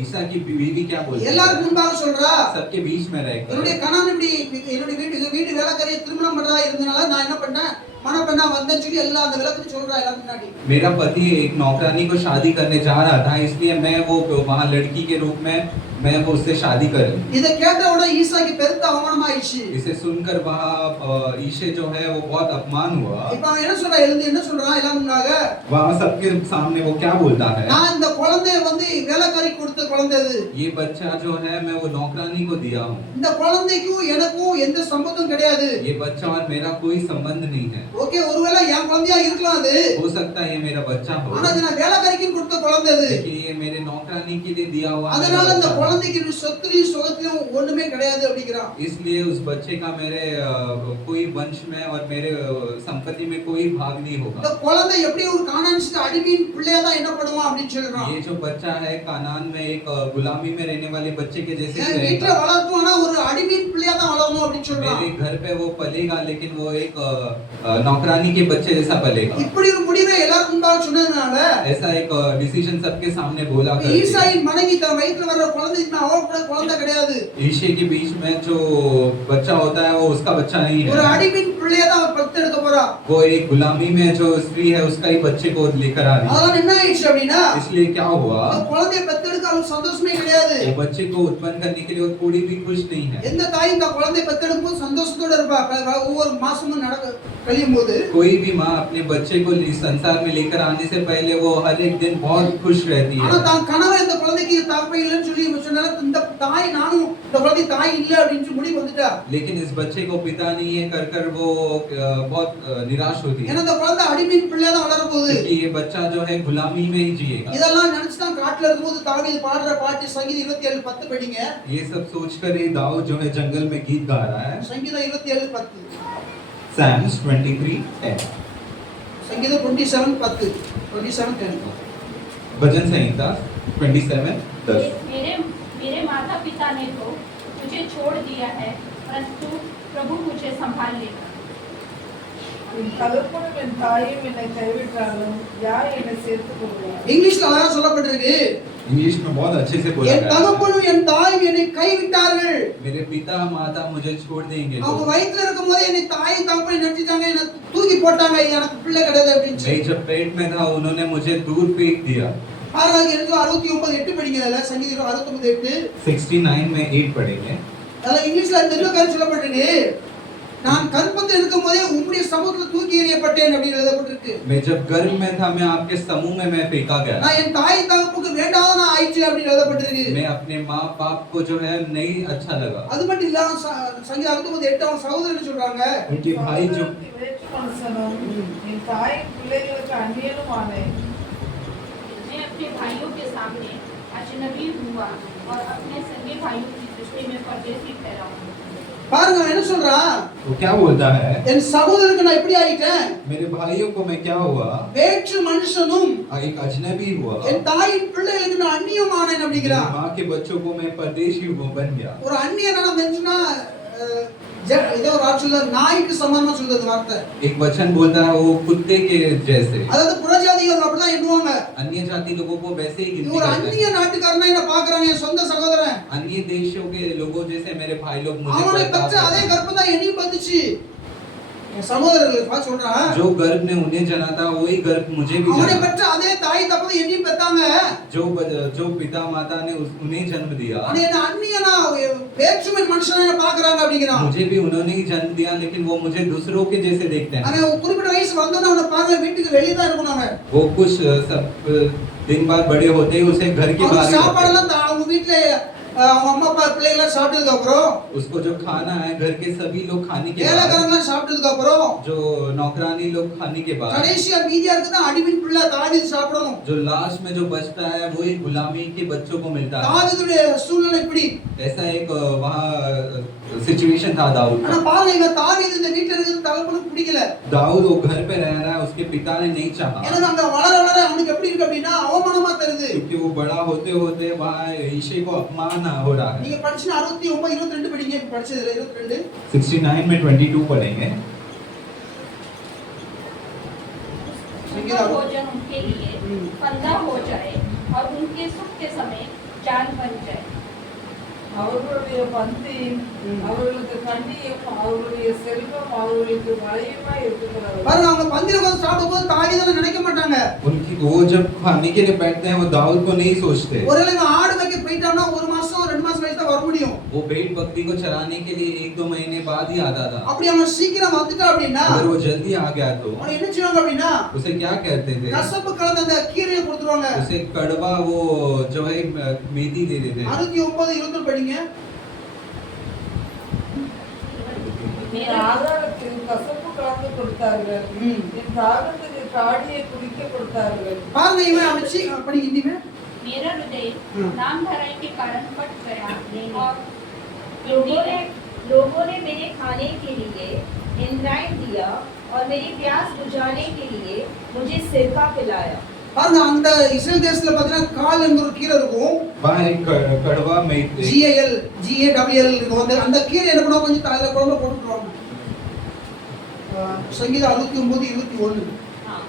ईसा की बीवी क्या बोलती है? எல்லாரும் முன்பாக சொல்றா, सबके बीच में रहकर என்னுடைய கணவன் இப்படி என்னுடைய வீட்டு வேலைக்காரியை திருமணம் பண்றதா இருந்தனால நான் என்ன பண்ணேன், மணப்பெண்ணா வந்தேன்னு சொல்லி எல்லாம் அந்த விளக்கத்தை சொல்றா எல்லாரும் முன்னாடி. मेरा पति एक नौकरानी को शादी करने जा रहा था, इसलिए मैं वो वहाँ लड़की के रूप में मैं वो उससे शादी कर ली। இதை கேட்ட உடனே ஈசாய்க்கு பெருத்த அவமானம் ஆயிடுச்சு. इसे सुनकर वहाँ ईशे जो है वो बहुत अपमान हुआ। இப்ப அவன் என்ன சொல்றா, எழுந்து என்ன சொல்றான் எல்லாரும் முன்னாக, वहाँ सबके सामने वो क्या बोलता है, நான் இந்த குழந்தையை வந்து வேலைக்காரி கொடுத்த குழந்தை இது. ये बच्चा जो है मैं वो नौकरानी को दिया हूँ। இந்த குழந்தைக்கும் எனக்கும் எந்த சம்பந்தமும் கிடையாது. ये बच्चा और मेरा कोई संबंध नहीं है। ஓகே, ஒருவேளை என் குழந்தையா இருக்கலாம் அது, हो सकता है ये मेरा बच्चा हो, ஆனா இது நான் வேலைக்காரிக்கு கொடுத்த குழந்தை இது. लेकिन ये मेरे नौकरानी के लिए दिया हुआ அதனால मेरा இந்த बच्चा है। குழந்தைக்கு சொத்துலயும் சுகத்திலும் ஒண்ணுமே கிடையாது அப்படிங்கிறான். इसलिए उस बच्चे का मेरे कोई वंश में और मेरे संपत्ति में कोई भाग नहीं இந்த होगा। குழந்தை எப்படி ஒரு கானானிஸ்க்கு அடிமையின் பிள்ளையா தான் என்ன பண்ணுவான் அப்படின்னு சொல்றான். ये जो बच्चा है कानान में एक गुलामी में रहने वाले बच्चे के जैसे ही என் வீட்டுல रहेगा। வளர்க்கும், ஆனா ஒரு அடிமையின் பிள்ளையா தான் வளரணும் அப்படின்னு சொல்றான். मेरे घर पे वो पलेगा लेकिन वो एक नौकरानी के बच्चे जैसा पलेगा। இப்படி ஒரு முடிவை எல்லாரும் முன்பாக சொன்னதுனால ऐसा एक डिसीजन सबके सामने बोला करते थे। ஈசாயின் மனைவி தன் வயித்துல வர்ற குழந்தை அவ கூட குழந்தை கிடையாது. ईशे के बीच में जो बच्चा होता है वो उसका बच्चा नहीं ஒரு है। அடிமையின் பிள்ளையா தான் அவ பெத்தெடுக்க போறா. वो एक गुलामी में जो स्त्री है उसका ही बच्चे को लेकर आ रही है। அதனால என்ன ஆயிடுச்சு அப்படின்னா, इसलिए क्या हुआ, அந்த குழந்தையை பெத்தெடுக்க அவளுக்கு சந்தோஷமே கிடையாது. वो बच्चे को उत्पन्न करने के लिए वो थोड़ी भी खुश नहीं है। எந்த தாய் இந்த குழந்தையை பெத்தெடுக்கும் போது சந்தோஷத்தோட இருப்பா. ஒவ்வொரு மாசமும் கழியும் போது कोई भी माँ अपने बच्चे को इस संसार में लेकर आने से पहले वो हर एक दिन बहुत खुश रहती ஆனா है। தான் கணவன் இந்த குழந்தைக்கு தகப்பன் இல்லைன்னு சொல்லி சொன்னால இந்த தாய் நானும் இந்த குழந்தை தாய் இல்ல அப்படின்னு முடிவு வந்துட்டா. लेकिन इस बच्चे को पिता नहीं है कर कर वो बहुत निराश होती है ஏன்னா இந்த குழந்தை அடிமையின் பிள்ளையா தான் வளர போகுது. क्योंकि ये बच्चा जो है गुलामी में ही जिएगा। இதெல்லாம் நினைச்சு தான் காட்டுல இருக்கும்போது தாவீது பாடுற பாட்டு சங்கீதம் 27:10 படிங்க. ये सब सोचकर ये दाऊद जो है जंगल में गीत गा रहा है। சங்கீதம் 27:10. Psalms 23:10 சங்கீதம் 27:10. 27:10. भजन संहिता 27:10 मेरे मेरे माता पिता ने तो मुझे छोड़ दिया है, परंतु प्रभु मुझे संभाल लेगा। என் தகப்பனும் என் தாயும் என்னை கைவிட்டாலும் யார் என்னை சேர்த்துக் கொள்வார்? இங்கிலீஷ்ல அழகா சொல்லப்பட்டிருக்கு, इंग्लिश में बहुत अच्छे से बोला என் गया है। தகப்பனும் என் தாயும் என்னை கைவிட்டார்கள். मेरे पिता माता मुझे छोड़ देंगे அவங்க तो வயித்துல இருக்கும்போது என்னை தாய் தகப்பன் நினைச்சிட்டாங்க, என்ன தூக்கி போட்டாங்க, எனக்கு பிள்ளை கிடையாது அப்படின்னு मैं சொல்லி. जब पेट में था उन्होंने मुझे दूर फेंक दिया। பாருங்க எனக்கு 69 8 படிங்க அதுல சங்கீதம் 69 8 69 में 8 पढ़ेंगे। அதுல இங்கிலீஷ்ல இந்த காரியம் சொல்லப்பட்டிருக்கு. நான் கர்ப்பத்தில் இருக்கும்போதே உம்முடைய சமூகத்துல தூக்கி எறியப்பட்டேன் அப்படி எழுதப்பட்டிருக்கு. मैं जब गर्भ में था मैं आपके समूह में मैं फेंका गया। நான் என் தாய் தகப்புக்கு வேண்டாத நான் ஆயிற்று அப்படி எழுதப்பட்டிருக்கு. मैं अपने माँ बाप को जो है नहीं अच्छा लगा। அது மட்டும் இல்ல சங்கீதம் 69 8 அவன் சகோதரன் சொல்றாங்க. उनके भाई जो வேற்று மனுஷனும் என் தாயின் பிள்ளைகளுக்கு அந்நியனும் ஆனேன். मैं अपने भाइयों के सामने अजनबी हुआ और अपने संगे भाइयों की दृष्टि में परदेशी ठहरा हूं। பாருங்க என்ன சொல்றான்? वो क्या बोलता है? என் சகோதரருக்கு நான் எப்படி ஆயிட்டேன்? मेरे भाइयों को मैं क्या हुआ? வேற்று மனுஷனும் एक अजनबी हुआ। என் தாயின் பிள்ளைகளுக்கு நான் அந்நியமானேன் அப்படிங்கிறான். माँ के बच्चों को मैं परदेशी बन गया। ஒரு அந்நியனா மென்ஷனா ஏதோ ஒரு ஆட்சில நாய்க்கு சமானமா சொல்றது வார்த்தை. एक वचन बोलता है वो कुत्ते के जैसे। அதாவது புறஜாதிகள் அப்படிதான் எண்ணுவாங்க. अन्य जाति लोगों को वैसे ही गिनती ஒரு करते हैं। அந்நிய நாட்டுக்காரனா என்ன பார்க்கறாங்க என் சொந்த சகோதரன். अन्य देशों के लोगों जैसे मेरे भाई लोग मुझे அவனுடைய பெற்ற அதே கர்ப்பம் தான் என்னையும் வந்துச்சு. என் சகோதரர்களுக்கு பார்த்து சொல்றான். जो गर्भ ने उन्हें जना था वही गर्भ मुझे भी அவனுடைய जना। பெற்ற அதே தாய் தகப்பன் என்னையும் பெத்தாங்க. जो पिता माता ने उन्हें जन्म दिया। அவன் என்ன அந்நியனா வேற்றுமை மனுஷனா என்ன பார்க்கறாங்க அப்படிங்கிறான். मुझे भी उन्होंने ही जन्म दिया लेकिन वो मुझे दूसरों के जैसे देखते हैं। அவன் குறிப்பிட்ட வயசு வந்தோனே அவனை பார்க்க வீட்டுக்கு வெளிய தான் இருக்கணும் அவன். वो कुछ सब दिन बाद बड़े होते ही उसे घर के बाहर ही रखते हैं। சாப்பாடுலாம் அவங்க வீட்ல அவங்க அம்மா அப்பா பிள்ளைங்க சாப்பிட்டதுக்கு அப்புறம் उसको जो खाना है घर के सभी लोग खाने के बाद, வேலைக்காரங்க சாப்பிட்டதுக்கு அப்புறம் जो नौकरानी लोग खाने के बाद, கடைசியா மீதியா இருக்குதா அடிமையின் பிள்ளை தாவீது சாப்பிடணும். जो लास्ट में जो बचता है वही गुलामी के बच्चों को मिलता है। தாவீதுடைய சூழ்நிலை இப்படி. ऐसा एक वहाँ सिचुएशन था दाऊद ஆனா का। பாருங்க இவன் தாவீது இந்த வீட்ல இருக்கிறது தகப்பனுக்கு பிடிக்கல. दाऊद वो घर पे रह रहा है, उसके पिता ने नहीं चाहा ஏன்னா அங்க வளர வளர அவனுக்கு எப்படி இருக்கு அப்படின்னா அவமானமா தெரியுது. क्योंकि वो बड़ा होते होते वहाँ ईशे को अपमान हो रहा है। நீங்க படிச்ச 69 22 படிங்க படிச்சதுல 22 69 में 22 पढ़ेंगे। उनका भोजन उनके लिए फंदा हो जाए और उनके सुख के समय जान बन जाए। அவர்களுடைய பந்தி அவர்களுக்கு கண்ணியும் அவர்களுடைய செல்வம் அவர்களுக்கு மழையுமாய் இருக்கிறது. பாருங்க அவங்க பந்தில உட்கார்ந்து சாப்பிடும்போது தாவீதை நினைக்க மாட்டாங்க. उनकी वो जब खाने के लिए बैठते हैं वो दाऊद को नहीं सोचते। ஒருவேளை இவன் ஆடு வைக்க போயிட்டான்னா ஒரு மாசம் 2 மாசம் கழிச்சு தான் வர முடியும். वो भेड़ बकरी को चराने के लिए 1-2 महीने बाद ही आता था। அப்படி அவன் சீக்கிரம் வந்துட்டா அப்படின்னா अगर वो जल्दी आ गया तो அவன் என்ன செய்வாங்க அப்படின்னா उसे क्या कहते थे? கசப்பு கலந்த அந்த கீரையை கொடுத்துருவாங்க. उसे कड़वा वो जो है मेथी दे देते। 69 22 படிங்க. என் ஆகாரத்தில் கசப்பு கலந்து கொடுத்தார்கள். என் தாகத்துக்கு காடியை குடிக்க கொடுத்தார்கள். பாருங்க இவன் அவன் படி ஹிந்திமே. मेरा हृदय नाम धराई के कारण फट गया और लोगों ने मेरे खाने के लिए इंद्रायण दिया और मेरी प्यास बुझाने के लिए मुझे सिरका पिलाया। பாருங்க அந்த இஸ்ரேல் தேசத்துல பாத்தீங்கன்னா கால் என்ற ஒரு கீரை இருக்கும். वहाँ एक कड़वा मेथी GAL இருக்கும். அந்த கீரை என்ன பண்ணுவாங்க கொஞ்சம் தாயில குழம்பு போட்டுருவாங்க. சங்கீதம் 69 21 हाँ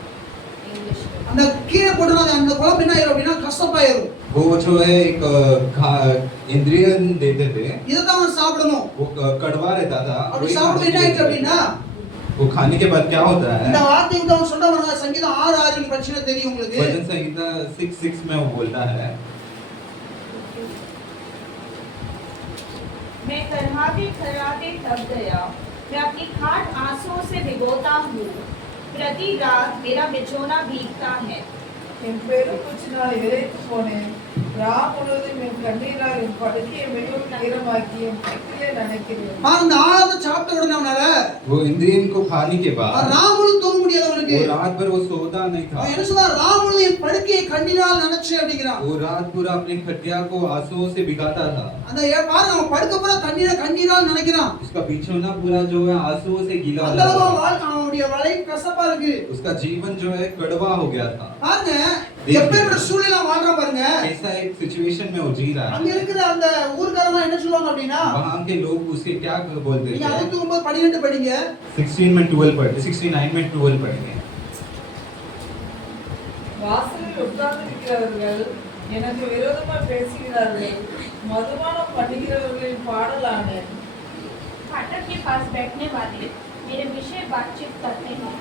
इंग्लिश में அந்த கீரை போட்டுறாங்க. அந்த குழம்பு என்ன ஆயிரும் அப்படின்னா கசப்பாயிரும். वो जो है एक इंद्रियन देते थे, இத தான் அவன் சாப்பிடணும். वो कड़वा रहता था। அப்படி சாப்பிட்டு என்ன ஆயிடுச்சு அப்படின்னா वो खाने के बाद क्या होता है? இந்த வார்த்தை வந்து அவன் சொன்னவங்க சங்கீதம் 6:6 நீங்க படிச்சீங்கன்னா தெரியும் உங்களுக்கு. भजन संहिता 6:6 में वो बोलता है, मैं खराते थक गया, मैं अपनी खाट आंसुओं से भिगोता हूँ, प्रति रात मेरा बिछौना भीगता है। என் பெருமூச்சினால் இறைத்து போனேன். ராம் முழுவதும் என் கண்ணீரால் என் படுக்கையை மிகவும் ஈரமாக்கி என் படுக்கையிலே நனைக்கிறேன். பாருங்க ஆளத சாப்பிட்ட உடனே அவனால वो इंद्रियन को खाने के बाद ராமுழு தூங்க முடியாது அவனுக்கு. वो रात भर वो सोता नहीं था। அவன் என்ன சொல்றா ராமுழு என் படுக்கையை கண்ணீரால் நனைச்சு அப்படிங்கறான். वो रात पूरा अपने खटिया को आंसुओं से भिगाता था। அந்த பாருங்க அவன் படுக்க பூரா கண்ணீரால் நனைக்கிறான். उसका बिछौना पूरा जो है आंसुओं से गीला हो அந்த जाता था। அவனுடைய வலை கசப்பா இருக்கு. उसका जीवन जो है कड़वा हो गया था। பாருங்க எப்பேற்பட்ட சூழ்நிலை வாழ்றா பாருங்க. ऐसा एक सिचुएशन में वो जी रहा அங்க है। இருக்கிற அந்த ஊர்க்காரங்க என்ன சொல்வாங்க அப்படின்னா वहाँ के लोग उसे क्या बोलते நீங்க थे? 69 12 படிங்க. 16 में 12 पढ़े, 69 में 12 पढ़ेंगे। வாசலில் உட்கார்ந்திருக்கிறவர்கள் எனக்கு விரோதமாக பேசுகிறார்கள். மதுபானம் பண்ணுகிறவர்களின் பாடலான फाटक के पास बैठने वाले मेरे विषय बातचीत करते हैं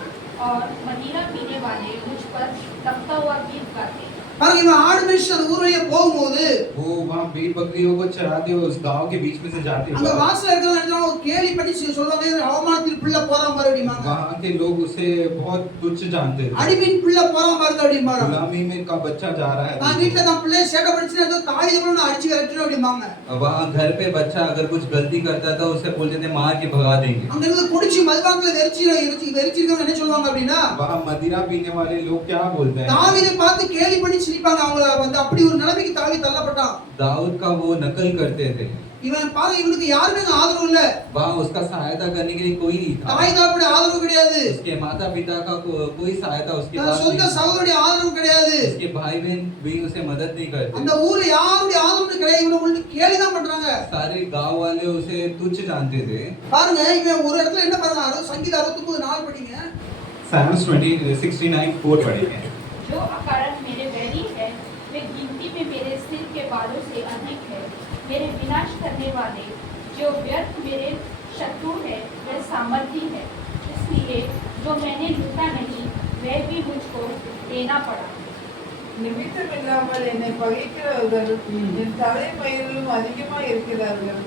और मदिरा पीने वाले मुझ पर तपता हुआ गीत गाते हैं। பாருங்க இவன் ஆடு மேய்ச்சி அந்த ஊர் வழியா போகும்போது वो वहाँ भेड़ बकरियों को चराते हुए उस गांव के बीच में से जाते அங்க हुए வாசல்ல இருக்கிறவங்க ஒரு கேலி பண்ணி சொல்லுவாங்க அவமானத்தில் பிள்ளை போறான் பாரு அப்படிமாங்க वहाँ के लोग उसे बहुत तुच्छ जानते थे அடிமையின் பிள்ளை போறான் பாருங்க அப்படிமாங்க गुलामी में का बच्चा जा रहा நான் है வீட்ல தான் பிள்ளை சேட்டை படிச்சுனா ஏதோ தாய் கூட அடிச்சு விரட்டணும் அப்படிமாங்க वहाँ घर पे बच्चा अगर कुछ गलती करता था उसे बोलते थे मार के भगा देंगे அங்க இருந்து குடிச்சு மதுபானத்துல வெறிச்சிருக்கவங்க என்ன சொல்லுவாங்க அப்படின்னா वहाँ मदिरा पीने वाले लोग क्या बोलते हैं தாவீதை பார்த்து கேலி பண்ணி சிரிப்பாங்க அவங்க வந்து அப்படி ஒரு நிலைமைக்கு தாவீது தள்ளப்பட்டான் दाऊद का वो नकल करते थे இவன் பாருங்க இவனுக்கு யாருமே ஆதரவு இல்ல वहाँ उसका सहायता करने के लिए कोई नहीं था தாய் தாப்படி ஆதரவு கிடையாது उसके माता पिता का कोई सहायता उसके தன் पास சொந்த नहीं சகோதரி ஆதரவு கிடையாது उसके भाई बहन भी उसे मदद नहीं करते அந்த ஊர்ல யாருடைய ஆதரவு கிடையாது இவனை உள்ள கேலி தான் பண்றாங்க सारे गांव वाले उसे तुच्छ जानते थे பாருங்க இவன் ஒரு இடத்துல என்ன பண்றாங்க சங்கீதம் 69:4 படிங்க Psalms 69:4 पढ़ेंगे जो अकारण मेरे बैरी है वे गिनती में मेरे सिर के बालों से अधिक है मेरे विनाश करने वाले जो व्यर्थ मेरे शत्रु है वह सामर्थी है इसलिए जो मैंने लूटा नहीं वह भी मुझको देना पड़ा நிமித்தம் இல்லாமல் என்னை பகைக்கிறவர்கள் என் தலைமயிரிலும் அதிகமாக இருக்கிறார்கள்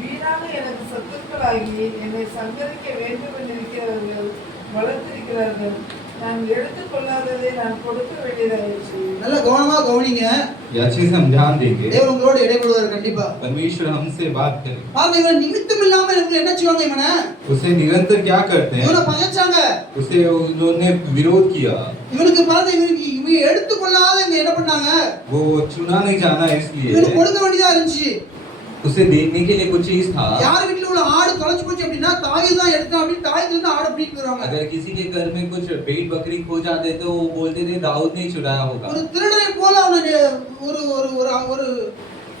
வீணாக எனக்கு சத்துருக்களாகி என்னை சங்கரிக்க வேண்டும் என்று இருக்கிறவர்கள் வளர்த்திருக்கிறார்கள் நான் எடுத்துக்கொள்ளாததை நான் கொடுக்க வேண்டியதாயிற்று நல்ல கவனமா கவனிங்க ये अच्छे से हम ध्यान देंगे தேவன் உங்களோட இடைபடுவார் கண்டிப்பா परमेश्वर हमसे बात करे பாருங்க இவன் நிமித்தம் இல்லாம இவங்க என்ன செய்வாங்க இவனை उसे निरंतर क्या करते हैं இவனை பகைச்சாங்க उसे उन्होंने विरोध किया இவனுக்கு பாருங்க இவன் எடுத்துக்கொள்ளாத இவங்க என்ன பண்ணாங்க वो चुना नहीं जाना இவனுக்கு इसलिए கொடுக்க வேண்டியதா இருந்துச்சு उसे देखने के लिए कुछ चीज था யார் வீட்ல உள்ள ஆடு தொலைச்சு போச்சு அப்படின்னா தாய் தான் எடுத்தான் அப்படி தாய் இருந்து ஆடு பிடிக்க வருவாங்க अगर किसी के घर में कुछ भेड़ बकरी खो जाते तो वो बोलते थे दाऊद ने चुराया होगा ஒரு திருடனை போல அவனை ஒரு ஒரு ஒரு ஒரு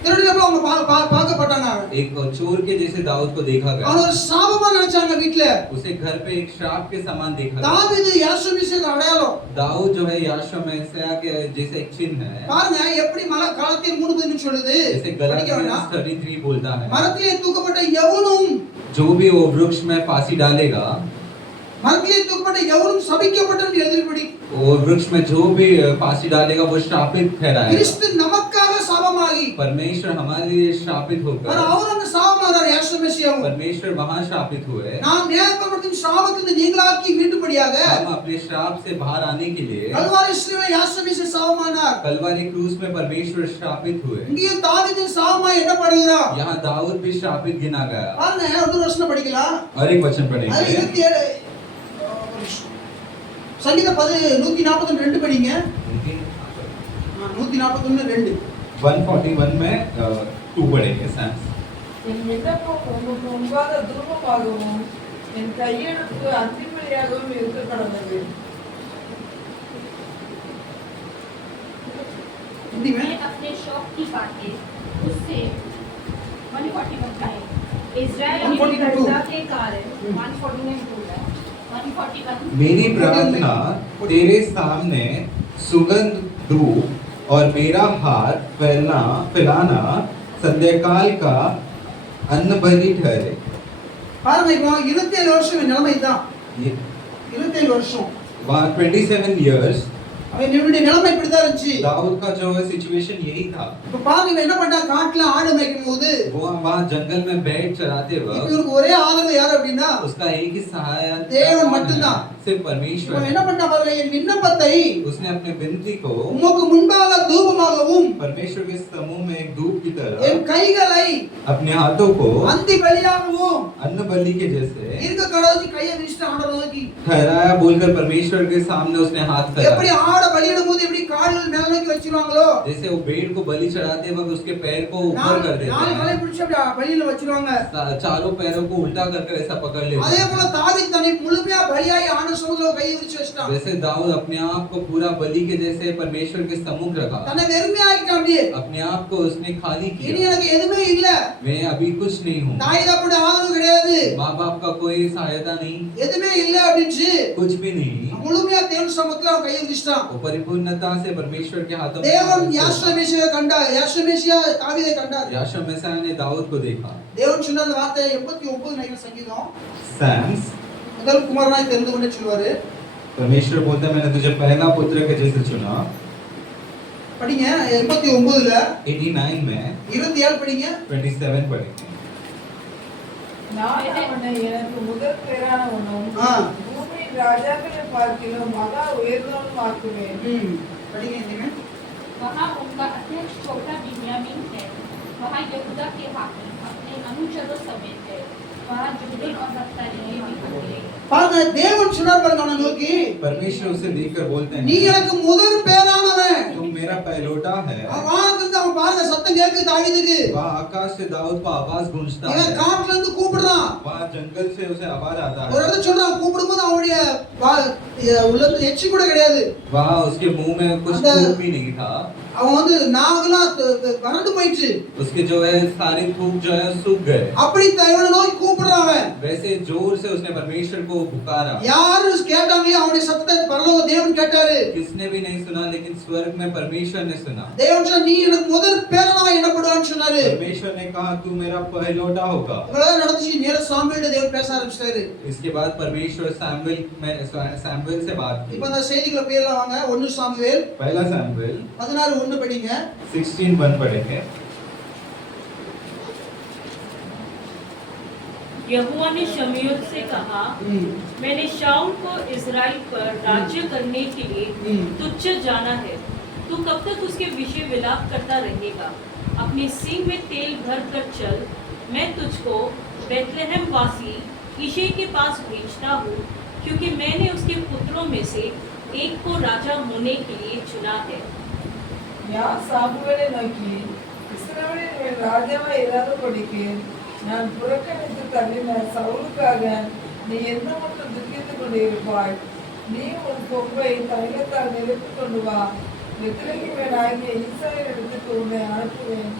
திருடனை போல அவங்க பார்க்கப்பட்டாங்க एक चोर के जैसे दाऊद को देखा அவன் गया ஒரு சாபமா நினைச்சாங்க வீட்ல उसे घर पे एक श्राप के समान देखा गया தாவீது யாசோபிசேக்கு அடையாளம் दाऊद जो है याशोमेसिया के जैसे एक चिन्ह है பாருங்க எப்படி மழை காலத்தில் மூடுதுன்னு சொல்லுது जैसे படிக்க வேண்டாம். गलातियंस 33 बोलता है மரத்திலே தூக்கப்பட்ட எவனும் जो भी वो वृक्ष में फांसी डालेगा மரத்திலே தூக்கப்பட்ட எவனும் சபிக்கப்பட்டவன் எழுதிபடி वो वृक्ष में जो भी फांसी डालेगा वो श्रापित ठहराएगा கிறிஸ்து நமக்காக சாபமாகி परमेश्वर हमारे लिए श्रापित ஆனா होकर அவர் அந்த சாபமானார் யாசோபிசேவும் परमेश्वर वहां श्रापित हुए நாம் நியாயப்படுத்தும் சாபத்திலிருந்து நீங்களாக்கி மீண்டுபடியாக हम अपने श्राप से बाहर आने के लिए கல்வாரி சிலுவை யாசோபிசே சாபமானார் कलवारी क्रूस में परमेश्वर श्रापित हुए இங்கே தாவீது சாபமாய் எண்ணப்படுகிறார் यहाँ दाऊद भी श्रापित गिना गया பாருங்க ஒரு வருஷம் படிக்கலாம் और एक वचन அது पढ़ेंगे 27 சங்கீத 142 படிங்க 141:2 141 में 2 पढ़ेंगे सैम्स என் விண்ணப்பம் உமக்கு முன்பாக தூரமாகவும் என் கையெழுத்து அந்திமொழியாகவும் இருக்க கடந்தது हिंदी में मैं अपने शौक की बातें उससे 141 का है इज़राइल 142 की करुणा के कारण 149 बोला 141 मेरी प्रार्थना तेरे सामने सुगंध धूप और मेरा हाथ फैलाना संध्याकाल का अन्न बलि ठहरे பாருங்க இப்போ 27 வருஷம் என் நிலைமை தான் ये- 27 வருஷம் वहाँ 27 years அவன் என்னுடைய நிலைமை இப்படி தான் இருந்துச்சு दाऊद का जो है सिचुएशन यही था இப்ப பாருங்க இவன் என்ன பண்ணா காட்டுல ஆடு மேய்க்கும் போது वो वहाँ जंगल में बैठ चराते இப்ப वक्त இவருக்கு ஒரே ஆதரவு யாரு அப்படின்னா उसका एक ही सहायक தேவன் மட்டும்தான். सिर्फ இப்ப परमेश्वर என்ன பண்ணா பாருங்க என் விண்ணப்பத்தை उसने अपने विनती को உமக்கு முன்பாக தூபமாகவும் परमेश्वर के समूह में एक धूप की तरह என் கைகளை अपने हाथों को அந்தி பலியாகவும் अन्न बलि के जैसे இருக்க கடவுளுக்கு கையை விரிச்சிட்டு ஆண்டவர் நோக்கி ठहराया बोलकर परमेश्वर के सामने उसने हाथ எப்படி फैलाया ஆட பலியிடும் போது எப்படி கால்கள் மேல நோக்கி வச்சிருவாங்களோ जैसे वो भेड़ को बलि चढ़ाते वक्त उसके पैर को ऊपर कर देते நாலு हैं காலை பிடிச்சு அப்படி பலியில வச்சிருவாங்க चारों पैरों को उल्टा कर ऐसा पकड़ அதே लेते हैं போல தாவீது தன்னை முழுமையா பலியாய் ஆண்டவர் சமூகத்துல கையை விரிச்சு வச்சிட்டான் जैसे दाऊद अपने आप को पूरा बलि के जैसे परमेश्वर के सम्मुख रखा தன்னை வெறுமையாக்கிட்டான் அப்படியே अपने आप को उसने खाली இனி किया எனக்கு எதுவுமே இல்ல मैं अभी कुछ नहीं हूँ தாய் தப்புடைய ஆதரவு கிடையாது माँ बाप का कोई सहायता नहीं எதுவுமே இல்ல அப்படின்ச்சு कुछ भी नहीं முழுமையா தேவன் சமூகத்துல அவன் கையை விரிச்சிட்டான் वो परिपूर्णता से परमेश्वर के हाथों में தேவன் யாசோபேசியை கண்டார் யாசோபேசியா தாவீதை கண்டார் याशो मैसाया ने दाऊद को देखा தேவன் சொன்ன அந்த வார்த்தை 89 நினைக்கிற சங்கீதம் सैम्स முதல் குமாரனாய் தெரிந்து கொண்டு சொல்வாரு परमेश्वर बोलता है मैंने तुझे पहला पुत्र के जैसे चुना படிங்க 89ல 89 में 27 படிங்க. 27 पढ़ेंगे। நான் அவனை எனக்கு முதல் பேரானவனும் ஆ. பூமியின் ராஜாக்களை பார்க்கிலும் மகா உயர்ந்தவனும் ஆக்குவேன். படிங்க இனிமே. वहाँ उनका अध्यक्ष छोटा बिन्यामीन है। वहाँ यहूदा के हाकिम अपने अनुचरों समेत है। वहाँ जुबेल और नप्ताली भी होंगे। பாருங்க தேவன் சொன்னார் பாருங்க அவனை நோக்கி, परमेश्वर उसे देखकर बोलते நீ हैं, எனக்கு முதல் பேரானவன். तुम मेरा पहलौठा है। வானத்துல அவன் பாருங்க சத்தம் கேக்குது தாவீதுக்கு. वहाँ आकाश से दाऊद को आवाज गूंजता இவன் है। காட்டுல இருந்து கூப்பிடுறான். वहाँ जंगल से उसे आवाज आता ஒரு है। இடத்துல சொல்றான், கூப்பிடும்போது அவனுடைய உள்ள இருந்து எச்சி கூட கிடையாது. वहाँ उसके मुंह में कुछ अंदर- थूक भी नहीं था। அவன் வந்து நாகலாம் வறண்டு போயிடுச்சு. उसके जो है सारे थूक जो है सूख गए। அப்படி இவனை நோக்கி கூப்பிடுறான் அவன். वैसे जोर से उसने परमेश्वर को पुकारा। யாரு கேட்டாங்களே அவனுடைய சத்தத்தை பரலோக தேவன் கேட்டாரு. किसने भी नहीं सुना, लेकिन स्वर्ग में परमेश्वर ने सुना। தேவன் சொன்னார், நீ எனக்கு முதல் பேரானவன் என்னப்படுவான்னு சொன்னாரு. परमेश्वर ने कहा तू मेरा पहलौठा होगा। இவ்வளவு நடந்துச்சு. நேரா சாமுவேல்ட்ட தேவன் பேச ஆரம்பிச்சாரு. इसके बाद परमेश्वर सैमुएल से बात की। இப்ப அந்த செய்திக்குள்ள போயிடலாம் வாங்க. 1 சாமுவேல் पहला सैमुएल 16:1 படிங்க. 16:1 पढ़ेंगे। यहोवा ने शमूएल से कहा, मैंने शाऊल को इज़राइल पर राज्य करने के लिए तुच्छ जाना है। तू कब तक उसके विषय विलाप करता रहेगा? अपने सींग में तेल भर कर चल। मैं तुझको बेथलेहम वासी यिशै के पास भेजता हूँ, क्योंकि मैंने उसके पुत्रों में से एक को राजा होने के लिए चुना है। யார் சாமுவேலை நோக்கி, இஸ்ரவேலின் மேல் ராஜாவாய் இராதபடிக்கு நான் புறக்கணித்து தள்ளின சவுலுக்காக நீ எந்த மட்டும் துக்கித்துக் கொண்டிருப்பாய்? நீ உன் கொம்பை தைலத்தால் நிரப்பிக் கொண்டு வா. பெத்லகேமியனாகிய ஈசாயினிடத்துக்கு உன்னை அனுப்புவேன்.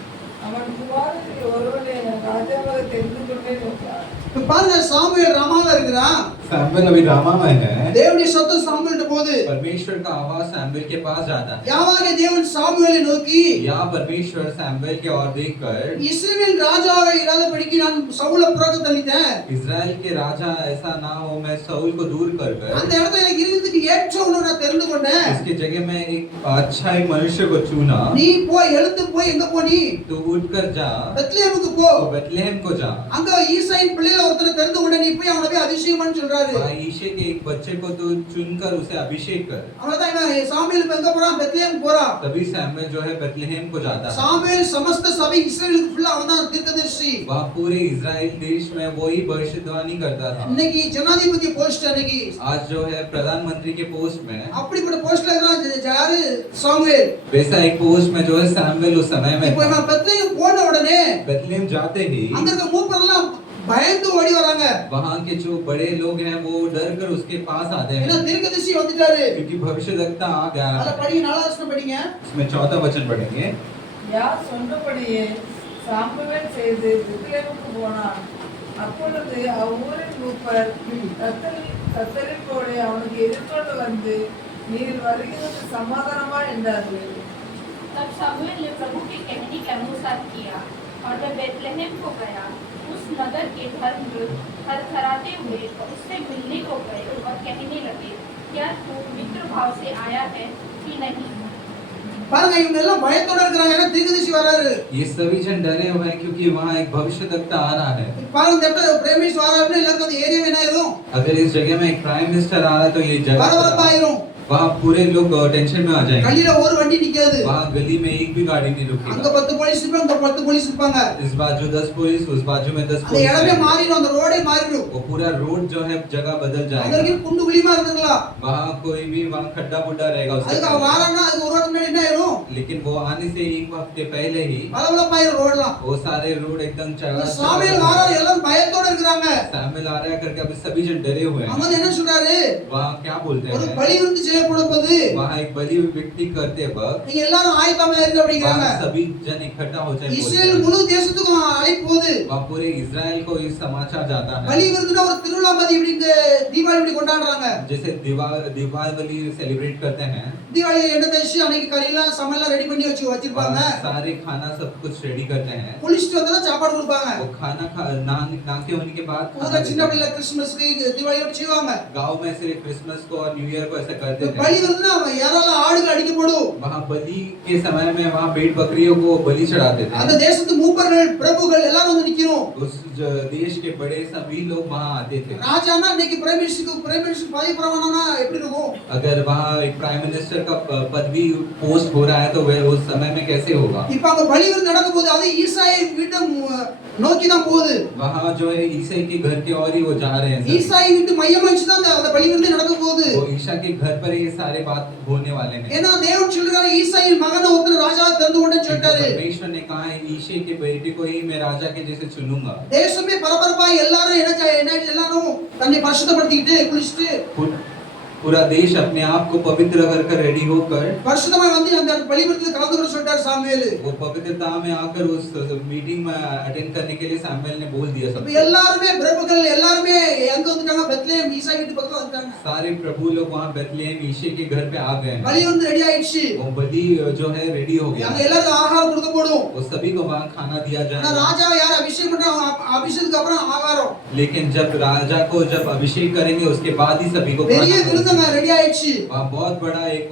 அவன் குமாரரில் ஒருவனை நான் ராஜாவாக தெரிந்து கொண்டேன் என்றார். இப்ப பாருங்க சாமுவேல் ராமால இருக்கிறான். सैमुएल अभी रामा में है। தேவனுடைய சத்தம் சாமுவேல்ட்ட போகுது. परमेश्वर का आवाज सैमुएल के पास जाता है। யாவாகிய தேவன் சாமுவேலை நோக்கி, या परमेश्वर सैमुएल की ओर देखकर, இஸ்ரவேல் ராஜாவாக இராதபடிக்கு நான் சவுலை புறக்க தள்ளிட்டேன். इज़राइल के राजा ऐसा ना हो, मैं साउल को दूर कर அந்த இடத்துல எனக்கு இருக்கிறதுக்கு ஏற்றவனை நான் தெரிந்து கொண்டேன். इसके जगह में एक अच्छा एक मनुष्य को चुना। நீ போய் எழுந்து போய் எங்க போனி? तू उठकर जा, பெத்லெஹேமுக்கு போ. तो बेथलेहम को जा। அங்க ஈசாயின் பிள்ளையில ஒருத்தனை தெரிந்து கொண்ட, நீ போய் அவனை போய் அபிஷேகம் பண்ணு சொல்றாரு. वहाँ यिशै के एक बच्चे को तू चुनकर उसे अभिषेक कर। அவனதான் இவன் சாமுவேல் இப்ப எங்க போறான்? பெத்லெஹேம் போறான். तभी सैमुएल जो है बेथलेहम को जाता है। சாமுவேல் சமஸ்த சபை இஸ்ரவேலுக்கு ஃபுல்லா அவன்தான் தீர்க்கதரிசி. वहाँ पूरे इज़राइल देश में वही भविष्यवाणी करता था। இன்னைக்கு ஜனாதிபதி போஸ்ட் அன்னைக்கு आज जो है प्रधानमंत्री के पोस्ट में, அப்படிப்பட்ட போஸ்ட்ல இருக்கிறான் யாரு? சாமுவேல். वैसा एक पोस्ट में जो है सैमुएल उस समय में இப்போ था। இவன் பெத்லெஹேம் போன உடனே बेथलेहम जाते ही அங்க இருக்க மூப்பரெல்லாம் பயந்து ஓடி வராங்க. वहाँ के जो बड़े लोग हैं वो डर कर उसके पास आते ஏன்னா हैं, தீர்க்கதரிசி வந்துட்டாரு. क्योंकि भविष्यवक्ता आ गया அத है। படிங்க, 4வது வசனம் படிங்க. इसमें 4वां वचन पढ़ेंगे। யார் சொன்னபடியே சாமுவேல் செய்து பெத்லெகேமுக்கு போனான். அப்பொழுது அவ்வூரின் மூப்பர் கத்தரிப்போடு அவனுக்கு எதிர்கொண்டு வந்து, நீர் வருகிறது சமாதானமா என்றார்கள். तब शमूएल ने प्रभु के कहने के अनुसार किया और वह बेथलेहम को गया। उस नगर के धर्मवृद्ध थरथराते हुए उससे मिलने को गए और कहने लगे, क्या तू मित्र भाव से आया है कि नहीं? பாருங்க இவங்க எல்லாம் பயத்தோட இருக்காங்க. ஏன்னா தீர்க்கதரிசி வராரு. ये सभी जन डरे हुए हैं क्योंकि वहाँ एक भविष्यवक्ता आ रहा है। பாருங்க இந்த இடத்துல பிரைம் மினிஸ்டர் வராருன்னா எல்லாருக்கும் அந்த ஏரியா என்ன ஆயிரும்? अगर इस जगह में एक प्राइम मिनिस्टर आ रहा है तो ये जगह பரபரப்பாயிரும். वहाँ पूरे लोग टेंशन में आ जाएंगे। கல்லில ஒரு வண்டி நிக்காது. वहाँ गली में एक भी गाड़ी नहीं அங்க रुकेगा। 10 போலீஸ் இருப்பாங்க, அங்க 10 போலீஸ் இருப்பாங்க. इस बाजू 10 पुलिस, उस बाजू में 10 அந்த पुलिस இடமே रहेंगे। மாறிடும், அந்த ரோடே மாறிடும். वो पूरा रोड जो है जगह बदल அங்க जाएगा। இருக்க குண்டு குழிமா இருந்துங்களா? वहाँ कोई भी वहाँ खड्डा बुड्ढा रहेगा उसके அதுக்கு அவன் पहले। வாரான்னா அது ஒரு வாரம் முன்னாடி என்ன ஆயிரும்? लेकिन वो आने से एक हफ्ते पहले ही பளபளப்பாயிரும் ரோடெல்லாம். वो सारे रोड एकदम சாமுவேல் வாராரு, எல்லாம் பயத்தோட இருக்காங்க. सैमुएल आ रहा है करके अभी सभी जन डरे हुए அவங்க हैं। வந்து என்ன சொல்றாரு? वहाँ क्या बोलते ஒரு हैं? பலி விருந்து செய்யப்படும்போது वहाँ एक बलि व्यक्ति करते वक्त நீங்க எல்லாரும் ஆயத்தமா இருங்க அப்படிங்கறாங்க. वहाँ सभी जन इकट्ठा हो जाए। இஸ்ரேல் முழு தேசத்துக்கும் அழைப்பு போகுது. वहाँ पूरे इज़राइल को ये समाचार जाता है। பலி விருந்துனா ஒரு திருவிழா மாதிரி இப்படி இந்த தீபாவளி இப்படி கொண்டாடுறாங்க. जैसे दीपावली सेलिब्रेट करते हैं, தீபாவளி எண்ணெய் தேய்ச்சி அன்னைக்கு கறியெல்லாம் சமையல்லாம் ரெடி பண்ணி வச்சிருப்பாங்க. वहाँ सारे खाना सब कुछ रेडी करते हैं। குளிச்சுட்டு வந்தா சாப்பாடு கொடுப்பாங்க. वो खाना नाके होने के बाद ஊர்ல சின்ன பிள்ளை கிறிஸ்மஸ்க்கு தீபாவளி செய்வாங்க. गांव में सिर्फ क्रिसमस को और न्यू ईयर को ऐसा करते பலி थे। வருதுன்னா யாரால ஆடுகள் அடிக்கப்படும். वहाँ बलि के समय में वहाँ भेड़ बकरियों को बलि चढ़ाते அந்த थे। தேசத்து மூப்பர்கள் பிரபுகள் எல்லாரும் வந்து நிக்கணும். उस देश के बड़े सभी लोग वहाँ आते थे। ராஜானா இன்னைக்கு பிரைம் மினிஸ்டர் பதவி பிரமாணம்னா எப்படி இருக்கும்? अगर वहाँ एक प्राइम मिनिस्टर का पदवी पोस्ट हो रहा है तो वह उस समय में कैसे होगा? இப்ப அங்க பலி விருந்து நடக்க போகுது. அது ஈசாயை வீட்டை நோக்கி தான் போகுது. वहाँ जो है ईसाई के घर के और ही वो जा रहे हैं सब। ஈசாயை வீட்டு மையமா வச்சு தான் அந்த பலி விருந்து நடக்க போகுது. वो ईशा के घर पर ये सारे बात होने वाले हैं। ஏன்னா தேவன் சொல்றாரு ஈசாயின் மகனை ஒருத்தர் ராஜாவை தெரிந்து கொண்டேன்னு சொல்லிட்டாரு. परमेश्वर ने कहा है ईशे के बेटे को ही मैं राजा के जैसे चुनूंगा। தேசமே பரபரப்பா எல்லாரும் என்ன எல்லாரும் தன்னை பரிசுத்தப்படுத்திக்கிட்டு குளிச்சிட்டு पूरा देश अपने आप को पवित्र कर रेडी होकर பரிசுத்தமாய் வந்து அந்த பலிபீடத்தில் கலந்து கொள்ள சொல்லிட்டார் சாமுவேல். वो पवित्रता में आकर उस मीटिंग में अटेंड करने के लिए सामुएल ने बोल दिया இப்ப सबको। எல்லாரும் பிரபுக்கள் எல்லாரும் எங்க வந்துட்டாங்க? பெத்லெஹேம் ஈசாய் வீட்டு பக்கத்துல வந்துட்டாங்க. सारे प्रभु लोग वहाँ बेथलेहम ईशे के घर पे आ गए हैं। பலி வந்து ரெடி ஆயிடுச்சு. वो बलि जो है रेडी हो गया। அங்க எல்லாரும் ஆகாரம் கொடுக்கப்படும். वो सभी को वहाँ खाना दिया ஆனா जाए। ராஜாவை யார் அபிஷேகம் பண்றாங்க? அபிஷேகத்துக்கு அப்புறம் ஆகாரம். लेकिन जब राजा को जब अभिषेक करेंगे उसके बाद ही सभी को பெரிய खाना விருந்தங்க ரெடி ஆயிடுச்சு. वहाँ बहुत बड़ा एक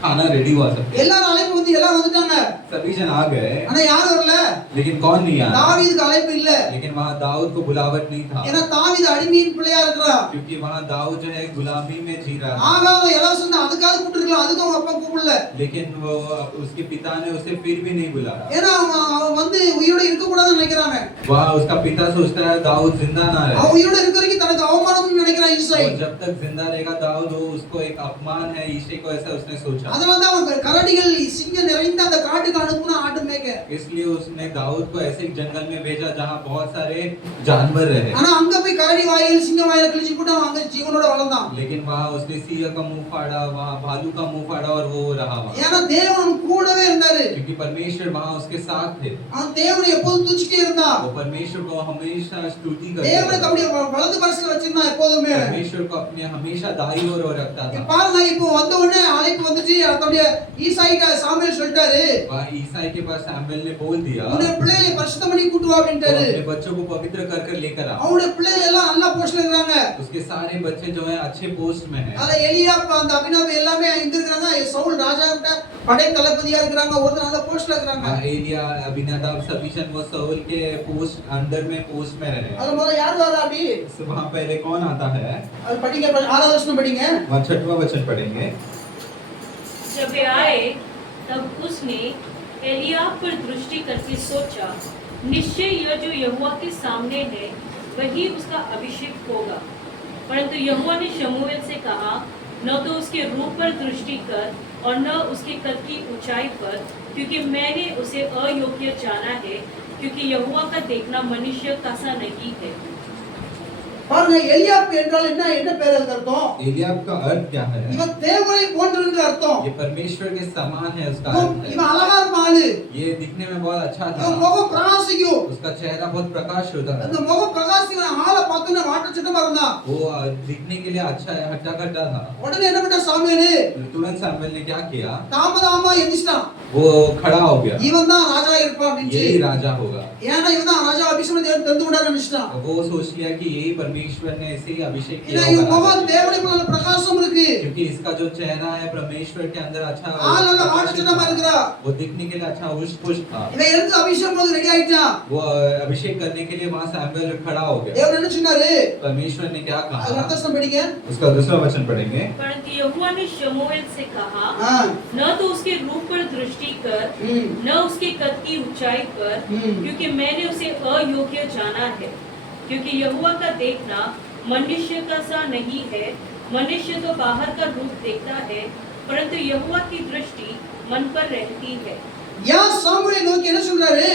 खाना रेडी हुआ सब। எல்லாரும் அழைப்பு வந்து எல்லாம் வந்துட்டாங்க. सभी जन आ गए ஆனா யார் வரல? लेकिन कौन नहीं आया? தாவீதுக்கு அழைப்பு இல்ல. लेकिन वहाँ दाऊद को बुलावट नहीं था ஏன்னா தாவீது அடிமையின் பிள்ளையா இருக்கிறான். क्योंकि वहाँ दाऊद जो है गुलामी में जी रहा था। ஆகாரம் எல்லாம் சொன்னா அதுக்காக கூப்பிட்டுருக்கலாம். அதுக்கு அவங்க அப்பா கூப்பிடல. लेकिन वो उसके पिता ने उसे फिर भी नहीं बुलाया। ஏன்னா அவன் வந்து உயிரோட இருக்க கூடாதுன்னு நினைக்கிறாங்க. वहाँ उसका पिता सोचता है दाऊद जिंदा ना அவன் रहे। உயிரோட இருக்க வரைக்கும் தனக்கு அவமானம்னு நினைக்கிறான் ஈசாய். और जब तक जिंदा रहेगा दाऊद वो उसको एक अपमान है ईशे को ऐसा उसने सोचा। அதனால தான் அவன் கரடிகள் சிங்கம் நிறைந்த அந்த காட்டுக்கு அனுப்புனா ஆட்டு மேய்க்க. इसलिए उसने दाऊद को ऐसे एक जंगल में भेजा जहाँ बहुत सारे जानवर रहे। ஆனா அங்க போய் கரடி வாயில் சிங்கம் வாயில கிழிச்சு போட்டு அவன் அங்க ஜீவனோட வளர்ந்தான். लेकिन वहाँ उसने सिंह का मुंह फाड़ा, वहाँ भालू का मुंह फाड़ा और वो रहा वहाँ। ஏன்னா தேவன் கூடவே இருந்தாரு. क्योंकि परमेश्वर वहाँ उसके साथ थे। அவன் தேவனை எப்போதும் துதிச்சிட்டே இருந்தான். वो परमेश्वर को हमेशा स्तुति தேவனை करता था। அப்படியே வலது பரிசுல வச்சிருந்தான் எப்போதுமே. परमेश्वर को अपने हमेशा दाई ओर रखता இப்ப था। பாருங்க இப்போ வந்த உடனே அழைப்பு வந்துச்சு. அதோட ஈசாய்க்கு சாமுவேல் சொல்லிட்டாரு, वहाँ ईसाई के पास सैमुएल ने बोल दिया உன்னுடைய பிள்ளைகளை பரிசுத்தம் பண்ணி கூட்டு வா तो அப்படின்ட்டாரு. अपने बच्चों को पवित्र कर कर लेकर आ। அவனுடைய பிள்ளைகள் எல்லாம் நல்ல போஸ்ட்ல இருக்காங்க. उसके सारे बच्चे जो है अच्छे पोस्ट में हैं। அதுல எலியாப் அந்த அபினவ் எல்லாமே எங்க இருக்காங்க? சவுல் ராஜா கிட்ட படை தளபதியா இருக்காங்க. ஒருத்தர் நல்ல போஸ்ட்ல இருக்காங்க. एलिया अबीनादाब सभी जन वो साउल के पोस्ट अंडर में पोस्ट में रहे। அதுல முதல்ல யார் வரா அப்படி? तो वहाँ पहले कौन आता है? அது படிங்க, 6வது வசனம் படிங்க. वहाँ 6वां वचन पढ़ेंगे। जब वे आए तब उसने एलियाब पर दृष्टि करके सोचा, निश्चय यह जो यहोवा के सामने है वही उसका अभिषेक होगा। परंतु यहोवा ने शमूएल से कहा, न तो उसके रूप पर दृष्टि कर और न उसके कद की ऊंचाई पर, क्योंकि मैंने उसे अयोग्य जाना है, क्योंकि यहोवा का देखना मनुष्य का सा नहीं है। பாருங்க, எலியாப் என்றால் என்ன பேர் அதுக்கு அர்த்தம்? एलियाब का अर्थ क्या है? இவன் தேவனை போன்றன்ற அர்த்தம். ये परमेश्वर के समान है उसका இவன் अर्थ है। இவன் அழகா இருப்பான் ஆளு. ये दिखने में बहुत अच्छा இவன் था। முகம் பிரகாசிக்கும். उसका चेहरा बहुत प्रकाश होता அந்த था। முகம் பிரகாசிக்கிற ஆளை பார்த்தோன்னா வாட்ட சட்டமா இருந்தான். वो दिखने के लिए अच्छा है, हट्टा कट्टा था। உடனே என்ன பண்ண சாமுவேல்? तुरंत सैमुएल ने क्या किया? தாமதமா எந்திரிச்சிட்டான். वो खड़ा हो गया। இவன் தான் ராஜா இருப்பான் அப்படின்னு यही சொல்லி. राजा होगा। ஏன்னா இவன் தான் ராஜா அபிஷேகம் தெரிந்து கொண்டாரு நினைச்சிட்டான். वो सोच लिया कि यही परमेश्वर ने इसे ही अभिषेक ஏன்னா किया இவன் होगा। முகம் தேவனை போல பிரகாசம் இருக்கு. क्योंकि इसका जो चेहरा है परमेश्वर के अंदर अच्छा ஆள் நல்ல வாட்ட சட்டமா இருக்கிறா. वो दिखने के लिए अच्छा उष्ट पुष्ट था। இவன் எடுத்து அபிஷேகம் போது ரெடி ஆயிட்டான். वो अभिषेक करने के लिए वहां सैमुएल खड़ा हो गया। தேவன் என்ன சொன்னாரு? परमेश्वर ने क्या அது कहा? அடுத்த வசனம் படிங்க. उसका दूसरा वचन पढ़ेंगे। परंतु यहोवा ने शमूएल से कहा, ஆ. न तो उसके रूप पर दृष्टि कर, ம். न उसके कद की ऊंचाई पर, क्योंकि मैंने उसे अयोग्य जाना है, क्योंकि यहोवा का देखना मनुष्य का सा नहीं है। मनुष्य तो बाहर का रूप देखता है, परंतु यहोवा की दृष्टि मन पर रहती है। யா சாமுவேலை நோக்கி என்ன சொல்றாரு?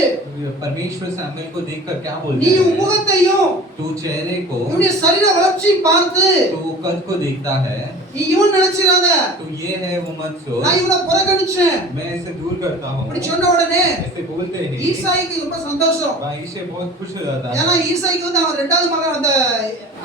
परमेश्वर सैमुएल को देखकर क्या நீ बोलते உன் हैं? முகத்தையும் तू चेहरे को, உன்னுடைய சரீர வளர்ச்சி பார்த்து तू कद को देखता है, நீ இவன் நினைச்சிராத. तू ये है वो मत सोच। நான் இவனை புறக்கணிச்சேன். मैं इसे दूर करता हूँ। அப்படி சொன்ன உடனே ऐसे बोलते ही ஈசாய்க்கு ரொம்ப சந்தோஷம். भाई से बहुत खुश हो जाता है। ஏன்னா ஈசாய்க்கு வந்து அவன் ரெண்டாவது மகன் அந்த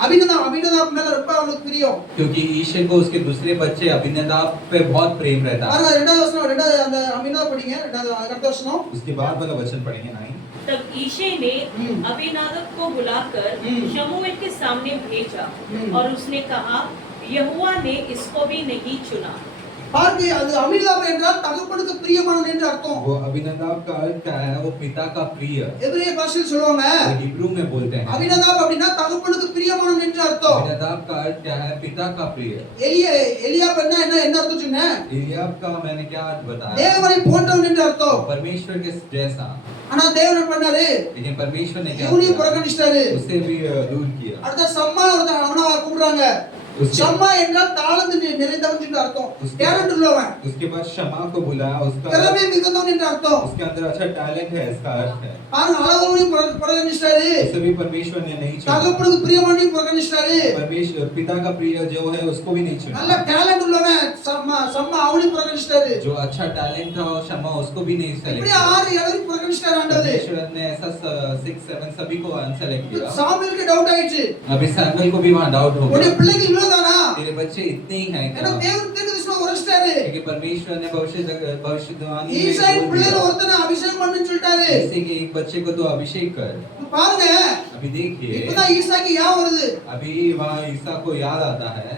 அபினதாப் மேல ரொம்ப அவனுக்கு பிரியம். क्योंकि ईशे को उसके दूसरे बच्चे अभिनदाब पे बहुत प्रेम रहता है। பாருங்க ரெண்டாவது வசனம், ரெண்டாவது அந்த அபினதாப் படிங்க. ரெண்டாவது அடுத்த வசனம். उसके बाद वाला वचन पढ़ेंगे 9। तब ईशे ने हम्म। अबीनादब को बुलाकर हम्म। शमूएल के सामने भेजा हम्म। और उसने कहा, यहोवा ने इसको भी नहीं चुना। பாருங்க, அது அமினதாப் என்றால் தகப்பனுக்கு பிரியமானவன் என்று அர்த்தம். वो अभिनदाब का अर्थ क्या है? वो पिता का प्रिय। எபிரேய பாஷையில் சொல்லுவாங்க, वो हिब्रू में बोलते हैं। அமினதாப் அப்படினா தகப்பனுக்கு பிரியமானவன் என்று அர்த்தம். अभिनदाब का अर्थ क्या है? पिता का प्रिय। எலியாப் என்ன அர்த்தம் சொன்னேன்? एलियाब का मैंने क्या अर्थ बताया? தேவனை போன்றவன் என்று அர்த்தம். परमेश्वर के जैसा। ஆனா தேவன் என்ன பண்ணாரு? लेकिन परमेश्वर ने क्या இவனையும் किया? புறக்கணிச்சாரு. उसे भी दूर किया। அடுத்த சம்மா அவனை கூப்பிடுறாங்க. சம்மா என்றால் தாளந்து நிறைந்தவன் என்று அர்த்தம். டேலண்ட் உள்ளவன். उसके बाद शमा को बुलाया, उसका திறமை மிகுந்தவன் என்று அர்த்தம். उसके अंदर अच्छा टैलेंट है, इसका अर्थ है। பாருங்க, அளவுகளையும் புறக்கணிச்சாரு. उसे भी परमेश्वर ने नहीं चुना। தகப்பனுக்கு பிரியமானவனையும் புறக்கணிச்சாரு. परमेश्वर पिता का प्रिय जो है उसको भी नहीं चुना। நல்ல டேலண்ட் உள்ளவன் சம்மா அவனையும் புறக்கணிச்சாரு. जो अच्छा टैलेंट था और शमा उसको भी नहीं सेलेक्ट இப்படி किया। 6 7 புறக்கணிச்சாரு ஆண்டவர். परमेश्वर ने ऐसा 6 7 सभी को अनसेलेक्ट किया। சாமுவேலுக்கு டவுட் ஆயிடுச்சு. अभी सैमुएल को भी वहां डाउट हो உடைய गया। பிள்ளைகள் இவ்வளவுதானா? तेरे बच्चे इतने ही हैं ஏன்னா क्या? தேவன் தீர்க்கதரிசனம் உரைச்சிட்டாரு. क्योंकि परमेश्वर ने भविष्यवाणी में ஈசாயின் बोल பிள்ளைகளை दिया, ஒருத்தனை அபிஷேகம் பண்ணுன்னு சொல்லிட்டாரு. जैसे कि एक बच्चे को तो अभिषेक कर। பாருங்க, अभी देखिए, இப்பதான் ஈசாக்கு ஞாபகம் வருது. अभी वहाँ ईसा को याद आता है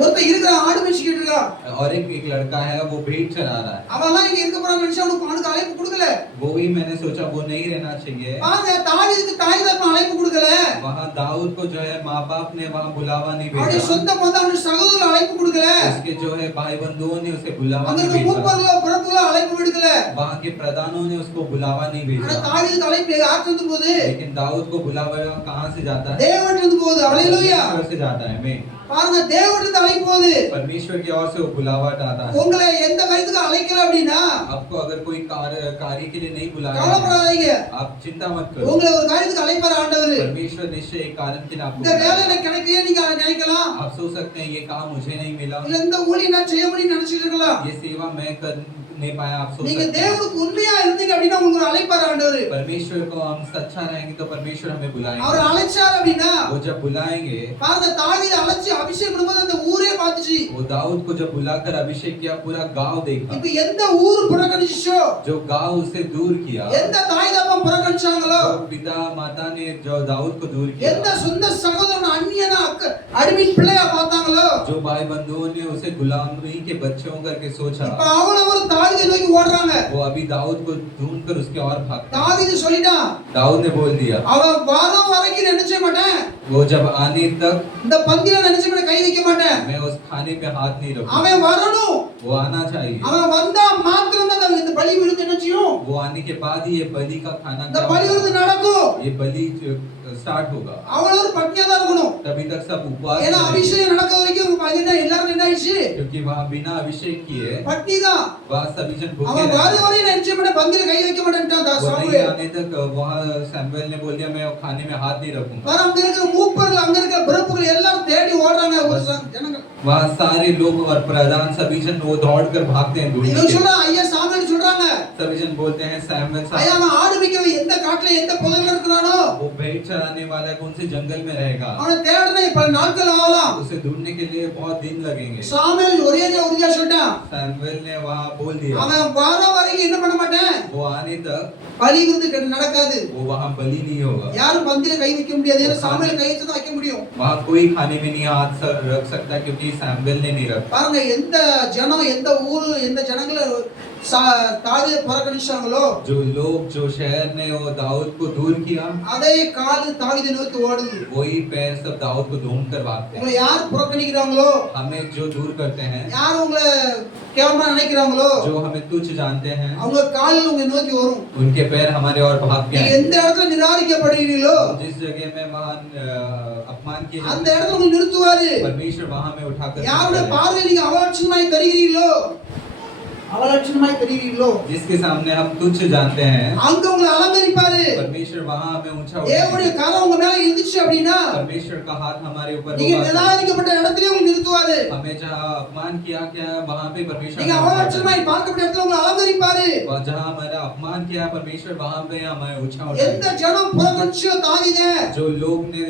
ஒருத்தன் இருக்கிற ஆடு மேய்ச்சிக்கிட்டு இருக்கான். और एक लड़का है वो भेड़ चरा रहा है। அவன்லாம் இங்க இருக்க போறான்னு நினைச்சு அவனுக்கு அழைப்பு கொடுக்கல. वो भी मैंने सोचा वो नहीं रहना चाहिए। பாருங்க, தாவீதுக்கு தாய் தகப்பன் அழைப்பு கொடுக்கல. वहाँ दाऊद को जो है माँ बाप ने वहाँ बुलावा नहीं அவருடைய भेजा। சொந்த அவனுடைய சகோதரர்கள் அழைப்பு கொடுக்கல. उसके जो है भाई बंधुओं ने उसे बुलावा அங்க नहीं இருக்க भेजा। மூப்பர்களோ பிரபுகளோ அழைப்பு விடுக்கல. वहाँ के प्रधानों ने उसको बुलावा नहीं ஆனா भेजा। தாவீதுக்கு அழைப்பு யார் தந்து போகுது? लेकिन दाऊद को बुलावा कहाँ से जाता है? தேவன் தந்து போகுது. ஹalleluya. परमेश्वर से जाता है। मैं பாருங்க, தேவன் தந்து அழைப்பு போகுது. परमेश्वर की ओर से वो बुलावा आता है। உங்களை எந்த காரியத்துக்கு அழைக்கல அப்படின்னா आपको अगर कोई कार्य के लिए नहीं बुलाया है, கவலைப்படாதீங்க. आप चिंता मत करो। உங்களை ஒரு காரியத்துக்கு அழைப்பார் ஆண்டவர். परमेश्वर निश्चय एक कारण के लिए आपको இந்த வேலை बुलाया है। எனக்கு கிடைக்கலையே நீங்க நினைக்கலாம். आप सोच सकते हैं ये काम मुझे नहीं मिला, இல்ல இந்த ஊழியம் நான் செய்ய முடியும்னு நினைச்சிட்டு இருக்கலாம். ये सेवा मैं कर नहीं पाया। आप सोच நீங்க सकते हैं தேவனுக்கு உண்மையா இருந்தீங்க அப்படின்னா உங்களுக்கு ஒரு அழைப்பார் ஆண்டவர். परमेश्वर को हम सच्चा रहेंगे तो परमेश्वर हमें அவர் बुलाएंगे। அழைச்சார் அப்படின்னா वो जब बुलाएंगे, பாருங்க, தாவீது அழைச்சு அபிஷேகம் பண்ணும்போது அந்த ஊரே பார்த்துச்சு. वो दाऊद को जब बुलाकर अभिषेक किया पूरा गांव देखा। இப்ப எந்த ஊர் புறக்கணிச்சோ, जो गांव उसे दूर किया, எந்த தாய் தகப்பன் புறக்கணிச்சாங்களோ, जो पिता माता ने जो दाऊद को दूर किया, எந்த சொந்த சகோதரன் அந்நியனா அடிமையின் பிள்ளையா பார்த்தாங்களோ, जो भाई बंधुओं ने उसे गुलामी के बच्चों करके सोचा, இப்ப அவங்கள ஒரு தாவீதை நோக்கி ஓடுறாங்க. वो अभी दाऊद को ढूंढकर उसके और भागते। தாவீது சொல்லிட்டான், दाऊद ने बोल दिया, அவன் வர வரைக்கும் நினைச்ச மாட்டேன், वो जब आने तक இந்த பந்தியில நினைச்ச மாட்டேன், கை வைக்க மாட்டேன். मैं उस खाने पे हाथ नहीं रखूंगा। அவன் வரணும். वो आना चाहिए। அவன் வந்தா மாத்திரம் தான் இந்த பலி விருந்து என்ன செய்யும்? वो आने के बाद ही ये बलि का खाना இந்த क्या பலி होगा? விருந்து நடக்கும். ये बलि स्टार्ट होगा। அவள ஒரு பட்டியா தான் இருக்கணும். तभी तक सब उपवास ஏன்னா करेंगे। அபிஷேகம் நடக்க வரைக்கும் பையனா எல்லாரும் என்ன ஆயிடுச்சு? क्योंकि वहाँ बिना अभिषेक किए பட்டி தான். वहाँ सभी जन भूखे அவன் வர रहे। வரைக்கும் நினைச்ச மாட்டேன், பந்தியில கை வைக்க மாட்டேன்ட்டான் वो नहीं சாமுவேல். आने तक वहाँ सैमुएल ने बोल दिया मैं खाने में हाथ नहीं रखूंगा। வர அங்க இருக்கிற மூப்பர்கள், அங்க இருக்கிற பிரபுக்கள் எல்லாரும் தேடி ஓடுறாங்க ஒரு ஜனங்கள். वहाँ सारे लोग और प्रधान सभी जन वो दौड़ कर भागते हैं ढूंढने இவன் के சொல்றா, लिए। ஐயா சாமுவேல் சொல்றாங்க, सभी जन बोलते हैं सैमुएल ஐயா साहब அவன் ஆடு மேய்க்க எந்த காட்டுல எந்த புதர்ல இருக்கிறானோ वो भेड़ चराने वाला कौन से जंगल में रहेगा, அவனை தேடனே பல நாட்கள் ஆகலாம். उसे ढूंढने के लिए बहुत दिन लगेंगे। சாமுவேல் ஒரே உறுதியா சொல்லிட்டான், सैमुएल ने वहाँ बोल दिया அவன் வர வரைக்கும் என்ன பண்ண மாட்டேன், वो आने तक பலி விருந்து நடக்காது. वो वहाँ बलि नहीं होगा। யாரும் பந்தியில கை வைக்க முடியாது. ஏன்னா சாமுவேல் கை வச்சு தான் வைக்க முடியும். वहाँ कोई खाने में नहीं हाथ रख सकता क्योंकि सैमुएल ने नहीं रखा। பாருங்க, எந்த ஜனம் எந்த ஊரு எந்த ஜனங்கள தாவீதை புறக்கணிச்சாங்களோ, जो लोग जो शहर ने वो दाऊद को दूर किया, அதே கால் தாவீதை நோக்கி ஓடுது. वही पैर सब दाऊद को ढूंढ कर भागते हैं। உங்களை யார் புறக்கணிக்கிறாங்களோ, हमें जो दूर करते हैं, யார் உங்களை கேவலமா நினைக்கிறாங்களோ, जो हमें तुच्छ जानते हैं, அவங்க கால் உங்களை நோக்கி வரும். उनके पैर हमारे और भाग के நீங்க आएंगे। எந்த இடத்துல நிராகரிக்கப்படுகிறீர்களோ जिस जगह में महान अपमान किए அந்த जाते இடத்துல உங்களை நிறுத்துவாரு. हैं, परमेश्वर वहां में उठाकर யாருடைய பார்வையில் நீங்க அவலட்சணமாய் தெரிகிறீர்களோ, அவலட்சணமாய் தெரிகிறீர்களோ, जिसके सामने हम तुच्छ जानते हैं, அங்க உங்களை அலங்கரிப்பாரு. परमेश्वर वहां हमें ऊंचा தேவனுடைய उठाएगा। கரம் உங்க மேல இருந்துச்சு அப்படின்னா परमेश्वर का हाथ हमारे ऊपर நீங்க होगा। நிராகரிக்கப்பட்ட இடத்துல உங்களை நிறுத்துவாரு. हमें जहाँ अपमान किया गया वहां पे परमेश्वर நீங்க हमें उठाएगा। அவலட்சணமாய் பார்க்கப்பட்ட இடத்துல உங்களை அலங்கரிப்பாரு. और जहाँ हमारा अपमान किया परमेश्वर वहां पे हमें ऊंचा எந்த उठाएगा। ஜனம் புறக்கணிச்சோ தாவீதை, जो लोग ने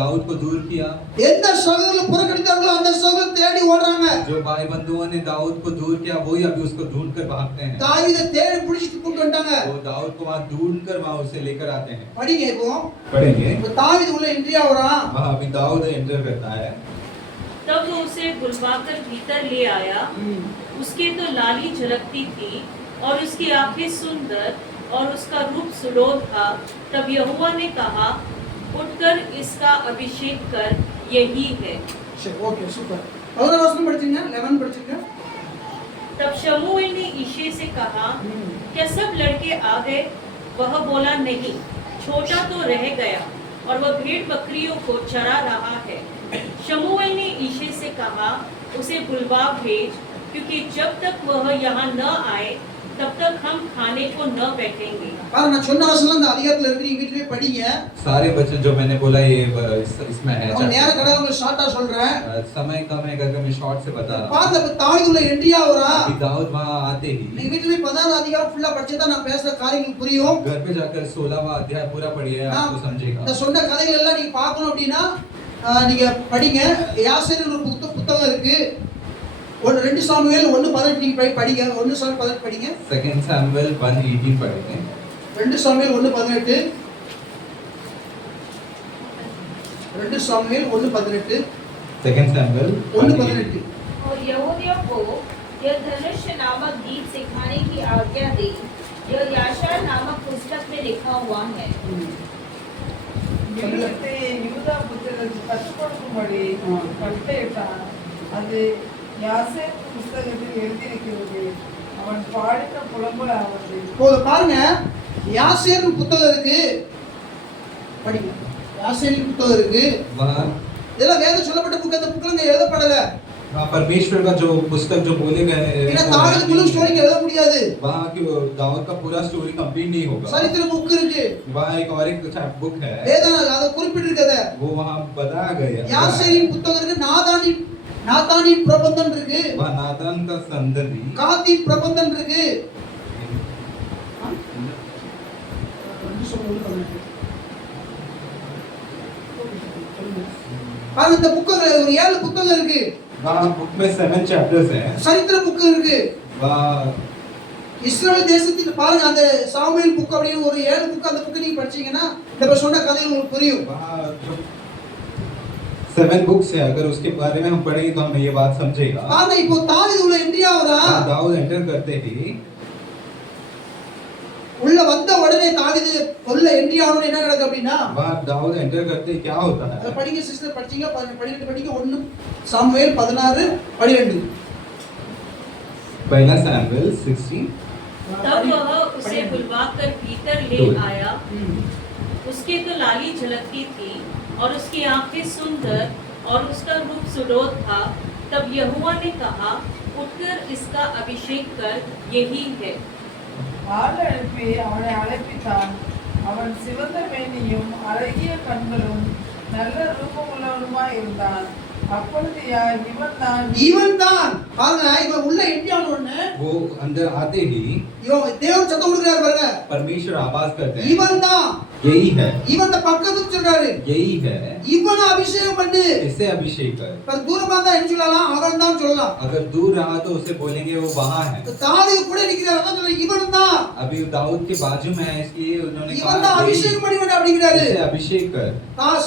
दाऊद को दूर किया, எந்த சகோதரர்கள் புறக்கணித்தார்களோ அந்த சகோதரர் தேடி ஓடுறாங்க. जो भाई बंधुओं ने दाऊद को दूर किया वही अभी उसको ढूंढ कर भागते हैं। தாவீதை தேடி பிடிச்சிட்டு கூட்டு வந்துட்டாங்க. वो दाऊद को वहां ढूंढ कर वहां उसे लेकर आते हैं। படிங்க இப்போ. पढ़ेंगे இப்ப தாவீது உள்ள என்ட்ரி ஆகுறான். वहां अभी दाऊद एंटर करता है। तब वो उसे बुलवाकर भीतर ले आया। उसके तो लाली झलकती थी और उसकी आंखें सुंदर और उसका रूप सुडौल था। तब यहोवा ने कहा, उठकर इसका अभिषेक कर, यही है। சரி ஓகே சூப்பர் 11 வசனம் படிச்சீங்க 11 படிச்சீங்க तब शमूएल ने यिशै से कहा, क्या सब लड़के आ गए? वह बोला, नहीं, छोटा तो रह गया और वह भेड़ बकरियों को चरा रहा है। शमूएल ने यिशै से कहा, उसे बुलवा भेज, क्योंकि जब तक वह यहाँ न आए तब तक हम खाने को न बैठेंगे। பாருங்க நான் சொன்ன வசனம் அந்த அதிகாரத்துல இருக்கு, நீங்க வீட்லயே படிங்க। सारे वचन जो मैंने बोला ये इसमें है। और நேர கடை உங்களுக்கு ஷார்ட்டா சொல்றேன்। समय कम है करके मैं शॉर्ट से बता रहा हूँ। பாருங்க இப்ப தாவீதுல என்ட்ரி ஆவறா। कि दाऊद वहाँ आते ही நீங்க வீட்லயே 16 அதிகாரம் ஃபுல்லா படிச்சா நான் பேசுற காரியங்கள் புரியும்। घर पे जाकर 16वां अध्याय पूरा पढ़िए, आपको समझेगा। இந்த சொன்ன கதைகள் எல்லாம் நீங்க பார்க்கணும் அப்படினா நீங்க படிங்க। யாசேரின் ஒரு புத்தகம் இருக்கு। 2 சாமுவேல் 1:18 நீங்க படிங்க। 1 சாமுவேல் 18 படிங்க। 2 सैमुएल 1:18 पढ़ेंगे। 2 சாமுவேல் 1:18 2 சாமுவேல் 1:18 2 सैमुएल 1:18 और यहूदियों को यह धनुष नामक गीत सिखाने की आज्ञा दी, यह याशार नामक पुस्तक में लिखा हुआ है। கிரீடத்தை யூதா புத்திரருக்கு கற்றுக் கொடுக்கும்படி கட்டளையிட்டான். அது யாசேர் புஸ்தகத்தில் எழுதியிருக்கிறது. அவன் பாடின புலம்பல் ஆவது. போது பாருங்க யாசேரின் புத்தகம் இருக்கு, படிங்க। யாசேரின் புத்தகம் இருக்கு। वहाँ இதெல்லாம் வேதம் சொல்லப்பட்ட புத்தகம், அந்த புத்தகம் எழுதப்படல। परमेश्वर का जो पुस्तक जो बोले गए ஏன்னா தாவீது முழு ஸ்டோரி எழுத முடியாது। वहाँ की दाऊद का पूरा स्टोरी कंप्लीट नहीं होगा। சரித்திர புக் இருக்கு, वहाँ एक और एक बुक है, வேதம் அத குறிப்பிட்டிருக்கத। वो वहाँ बताया गया। யாசேரின் புத்தகம் இருக்கு, நாதானின் பிரபந்தம் இருக்கு, वहाँ नातान का संदर्भी, காத்தின் பிரபந்தம் இருக்கு। பாருங்க இந்த புத்தகம் ஒரு 7 புத்தகம் இருக்கு। वहाँ बुक में 7 चैप्टर्स हैं। சரித்திர புக் இருக்கு। वहाँ இஸ்ரவேல் தேசத்தில் பாருங்க அந்த சாமுவேல் புக் அப்படியே ஒரு 7 புக், அந்த புக் நீங்க படிச்சீங்கன்னா இந்த சொன்ன கதை உங்களுக்கு புரியும்। वहाँ जो 7 बुक्स है, अगर उसके बारे में हम पढ़ेंगे तो हमें ये बात समझेगा। பாருங்க இப்போ தாவீது உள்ள என்ட்ரி ஆவறா। दाऊद एंटर करते ही உள்ள வந்த உடனே தாவீது உள்ள என்ட்ரி ஆவணும் என்ன நடக்குது அப்படினா वहाँ दाऊद एंटर करते ही क्या होता அத है? படிங்க சிஸ்டர், படிச்சீங்க 12 படிங்க। 1 சாமுவேல் 16:12 पहला सैमुएल 16। तब वह उसे बुलवाकर भीतर ले आया। उसके तो लाली झलकती थी और उसकी आंखें सुंदर और उसका रूप सुडौल था। तब यहोवा ने कहा, उठकर इसका अभिषेक कर, यही है। ஆள் அனுப்பி அவனை அழைப்பித்தான். அவன் சிவந்த மேனியும் அழகிய கண்களும் நல்ல ரூபமுள்ளவனுமாய் இருந்தான். அப்பொழுது இவன் தான் பாருங்க, இவன் உள்ள என்ட்ரி ஆன உடனே वो अंदर आते ही இவன் தேவன் சத்தம் கொடுக்கிறார் பாருங்க, परमेश्वर आवाज करते हैं, இவன் தான், यही है, இவன் பக்கத்துக்கு சொல்றாரு, यही है, இவனை அபிஷேகம் பண்ணு। इसे अभिषेक कर। पर தூரமா தான் என்ன சொல்லலாம், அவன் தான் சொல்லலாம்। अगर दूर रहा तो उसे बोलेंगे वो वहां है। தாவீது கூட நிக்கிறார், அதான் சொல்ல இவன் தான், अभी दाऊद के बाजू में है, इसलिए उन्होंने இவன் தான் कहा அபிஷேகம் பண்ணிவன அப்படிங்கிறாரு। इसे अभिषेक कर।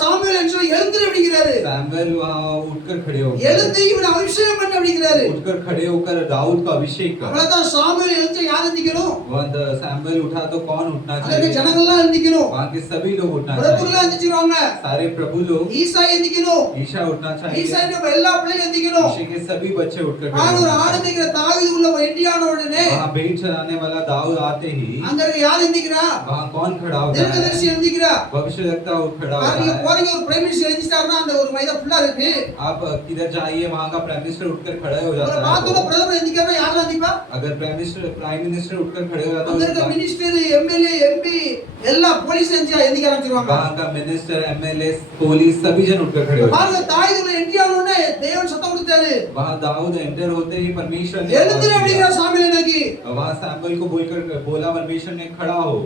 சாமுவேல் என்ன சொல்ல எழுந்திரு அப்படிங்கிறாரு, सैमुएल वहां उठकर खड़े हो गए, எழுந்து இவனை அபிஷேகம் பண்ணு அப்படிங்கிறாரு। उठकर खड़े होकर दाऊद का अभिषेक कर। அவ்வளவுதான், சாமுவேல் எழுந்து யார் எந்திக்கணும், वहां सैमुएल उठा तो कौन उठना அங்க चाहिए? ஜனங்கள்லாம் எந்திக்கணும், वहां के सभी लोग उठना பிரபுலாம் चाहिए, எந்திச்சிடுவாங்க, सारे प्रभु लोग, ஈசா எந்திக்கணும், ईशा उठना चाहिए, ஈசாயின எல்லா பிள்ளைகளும் எந்திக்கணும்। ईशा के सभी बच्चे उठकर खड़े ஆனா ஒரு होंगे। ஆடு மேய்க்கிற தாவீது உள்ள என்ட்ரி ஆன உடனே वहां भेड़ चराने वाला दाऊद आते ही அங்க இருக்க யார் எந்திக்கிறா, वहां कौन खड़ा होता है? தீர்க்கதரிசி எந்திக்கிறா। भविष्यवक्ता खड़ा होता நீங்க है। போறீங்க ஒரு பிரைம் மினிஸ்டர் எந்திச்சாருன்னா அந்த ஒரு மைதா ஃபுல்லா இருக்கு, आप किधर जाइए वहां का प्राइम मिनिस्टर उठकर खड़ा हो ஒரு जाता பாத்தோட है। பிரதமர் எந்திக்கிறா, யார் எந்திப்பா, अगर प्राइम मिनिस्टर उठकर खड़े हो जाता அங்க இருக்க है, மினிஸ்டர் எம்எல்ஏ எம்பி எல்லா போலீஸ் எந்திக்க ஆரம்பிச்சிருவாங்க। वहां का मिनिस्टर एमएलए पुलिस सभी जन उठकर खड़े हो जाते பாருங்க, தாவீது உள்ள என்ட்ரி ஆன உடனே தேவன் சத்தம் கொடுத்தாரு, हैं। वहां दाऊद एंटर होते ही परमेश्वर ने எழுந்திரு அப்படிங்கிற சாமுவேல் நோக்கி। वहां सैमुएल को बोलकर बोला, परमेश्वर ने खड़ा हो।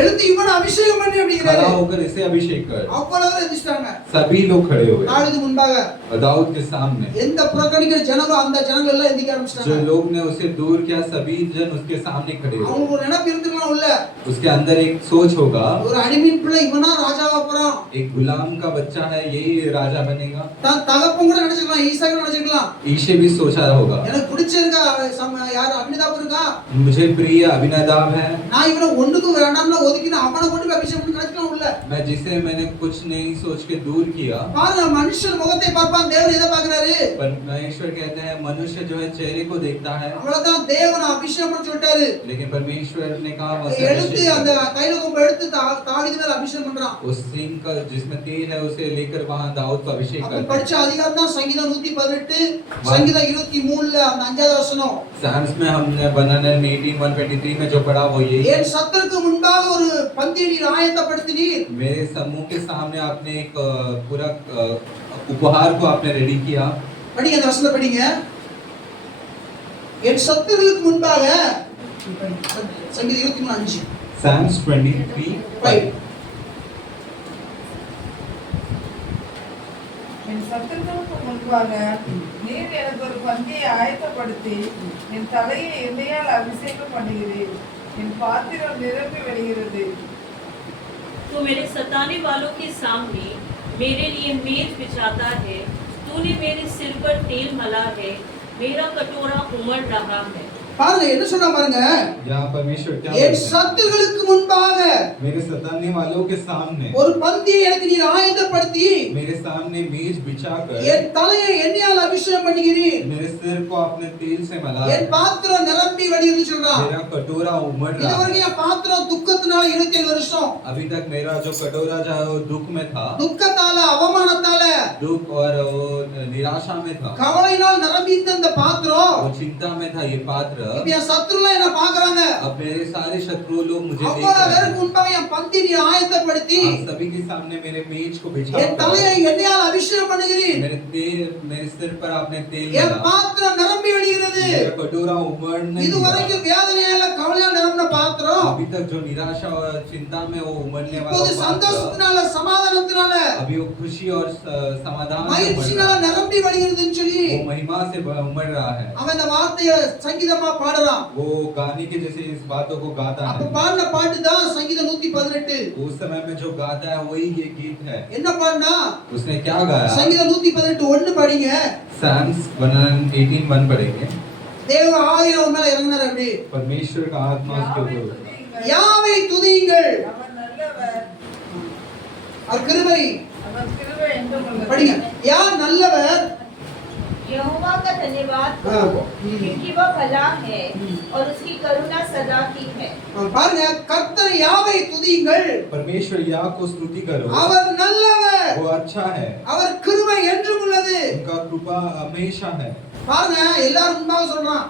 எடுத்து இவனை அபிஷேகம் பண்ணி खड़ा அப்படிங்கிறாரு. होकर इसे अभिषेक कर। அவ்வளவு எந்திரிச்சிட்டாங்க. सभी लोग खड़े हुए தாவீது முன்பாக दाऊद के सामने। எந்த புறக்கணிக்கிற ஜனங்களோ அந்த ஜனங்கள் எல்லாம் எந்திரிக்க जो ஆரம்பிச்சிட்டாங்க. लोग ने उसे दूर किया सभी जन उसके सामने खड़े हुए। அவங்க ஒரு நினைப்பு இருந்துக்கலாம் உள்ள. उसके अंदर एक सोच होगा, ஒரு அடிமையின் பிள்ளை இவனா ராஜாவா போறான். एक गुलाम का बच्चा है यही राजा बनेगा। தான் தகப்பன் கூட நினைச்சுக்கலாம், ஈசாக்கு நினைச்சுக்கலாம். ईशे भी सोचा होगा, எனக்கு பிடிச்சிருக்கா யார் அபினதாப் இருக்கா, मुझे प्रिय अभिनदाब है, நான் இவனை ஒண்ணுக்கு வேண்டாம்னு ஒதுக்கினா அவனை கொண்டு போய் அபிஷேகம் பண்ணி நினைச்சுக்கலாம் உள்ள. मैं जिसे मैंने कुछ नहीं सोच के दूर किया। பாருங்க மனுஷன் முகத்தை பார்ப்பான், தேவன் எதை பார்க்கறாரு? परमेश्वर कहते हैं मनुष्य जो है चेहरे को देखता है, அவ்வளவுதான் தேவன் அபிஷேகம் பண்ண சொல்லிட்டாரு. लेकिन परमेश्वर ने कहा எடுத்து அந்த கையில கொம்பு எடுத்து தாவீது மேல அபிஷேகம் பண்றான். उस सिंह का जिसमें तेल है उसे लेकर वहां दाऊद को अभिषेक அப்ப करते படிச்ச அதிகாரம் தான் சங்கீதம் 118 சங்கீதம் 23ல அந்த 5வது வசனம். साम्स में हमने बनाने 18:123 में जो पढ़ा वो यही, என் சத்துருக்கு முன்பாக ஒரு பந்தியை நீர் ஆயத்தப்படுத்தினீர். मेरे समूह के सामने आपने एक पूरा उपहार को आपने रेडी किया। படிங்க அந்த வசனத்தை படிங்க. என் சத்துருக்கு முன்பாக சங்கீதம் 23:5 Psalms 23:5 என் சத்துருக்களுக்கு முன்பாக நீர் எனக்கு ஒரு பந்தியை ஆயத்தப்படுத்தி என் தலையை எண்ணெயால் அபிஷேகம் பண்ணுகிறேன், என் பாத்திரம் நிரம்பி வருகிறது. तो मेरे सताने वालों के सामने मेरे लिए मेज बिछाता है, तूने मेरे सिर पर तेल मला है, मेरा कटोरा उमड़ रहा है। பாருங்க என்ன சொல்றா பாருங்க. यहाँ परमेश्वर क्या என் बोलते हैं? சத்துருக்களுக்கு முன்பாக मेरे सताने वालों के सामने ஒரு பந்தியை எனக்கு நீர் ஆயத்தப்படுத்தி मेरे सामने मेज बिछाकर என் தலையை எண்ணெயால் அபிஷேகம் பண்ணுகிறீர், मेरे सिर को आपने तेल से मला, என் பாத்திரம் நிரம்பி வழியுது சொல்றான். मेरा कटोरा उमड़ रहा है। இதுவரைக்கும் என் பாத்திரம் துக்கத்தினால 27 வருஷம் अभी तक मेरा जो कटोरा था वो दुख में था, துக்கத்தால அவமானத்தால दुख और वो निराशा में था, கவலையினால் நிரம்பி இருந்த இந்த பாத்திரம் वो चिंता में था ये पात्र। இப்ப என் சத்துருலாம் என்ன பாக்குறாங்க. अब मेरे सारे शत्रु लोग मुझे देख அவ்வளவு रहे பேருக்கு हैं। முன்பாக என் பந்தி நீ ஆயத்தப்படுத்தி आप सभी के सामने मेरे मेज को என் बिछाकर தலையை எண்ணெயால் அபிஷேகம் பண்ணுகிறீர், मेरे सिर पर आपने तेल என் डाला, பாத்திரம் நிரம்பி வழிகிறது. मेरा कटोरा उमड़ने लगा। இதுவரைக்கும் வேதனையால கவலையால நிரம்பின பாத்திரம் अभी तक जो निराशा और चिंता में वो उमड़ने वाला இப்போது पात्र, சந்தோஷத்தினால சமாதானத்தினால अभी वो खुशी और समाधान से उमड़ மகிழ்ச்சினால रहा है। நிரம்பி வழிகிறதுன்னு சொல்லி वो महिमा से उमड़ रहा है। அவன் இந்த வார்த்தையை சங்கீதமா பாடுறான். वो गाने के जैसे इस बातों को गाता அப்ப है। பாடின பாட்டு தான் சங்கீதம் 118. उस समय में जो गाता है वही ये गीत है। என்ன பாடினா उसने क्या गाया? சங்கீதம் 118 1 படிங்க. Psalms 118:1 पढ़ेंगे। தேவ ஆவியானவர் மேல இறங்குனார் அப்படி. परमेश्वर का आत्मा उसके யாவை ऊपर, துதியுங்கள். யாவை துதியுங்கள், அவர் நல்லவர், அவர் கிருபை. அவர் கிருபை என்றும் உள்ளது. படிங்க. யார் நல்லவர்? यहोवा का धन्यवाद हाँ। करो क्योंकि वह भला है और उसकी करुणा सदा की है। பாருங்க கர்த்தர் யாவை துதியுங்கள், परमेश्वर या को स्तुति करो, அவர் நல்லவர், वो अच्छा है, அவர் கிருபை என்றும் உள்ளது. उनका कृपा हमेशा है। பாருங்க எல்லாரும் முன்பாக சொல்றான்.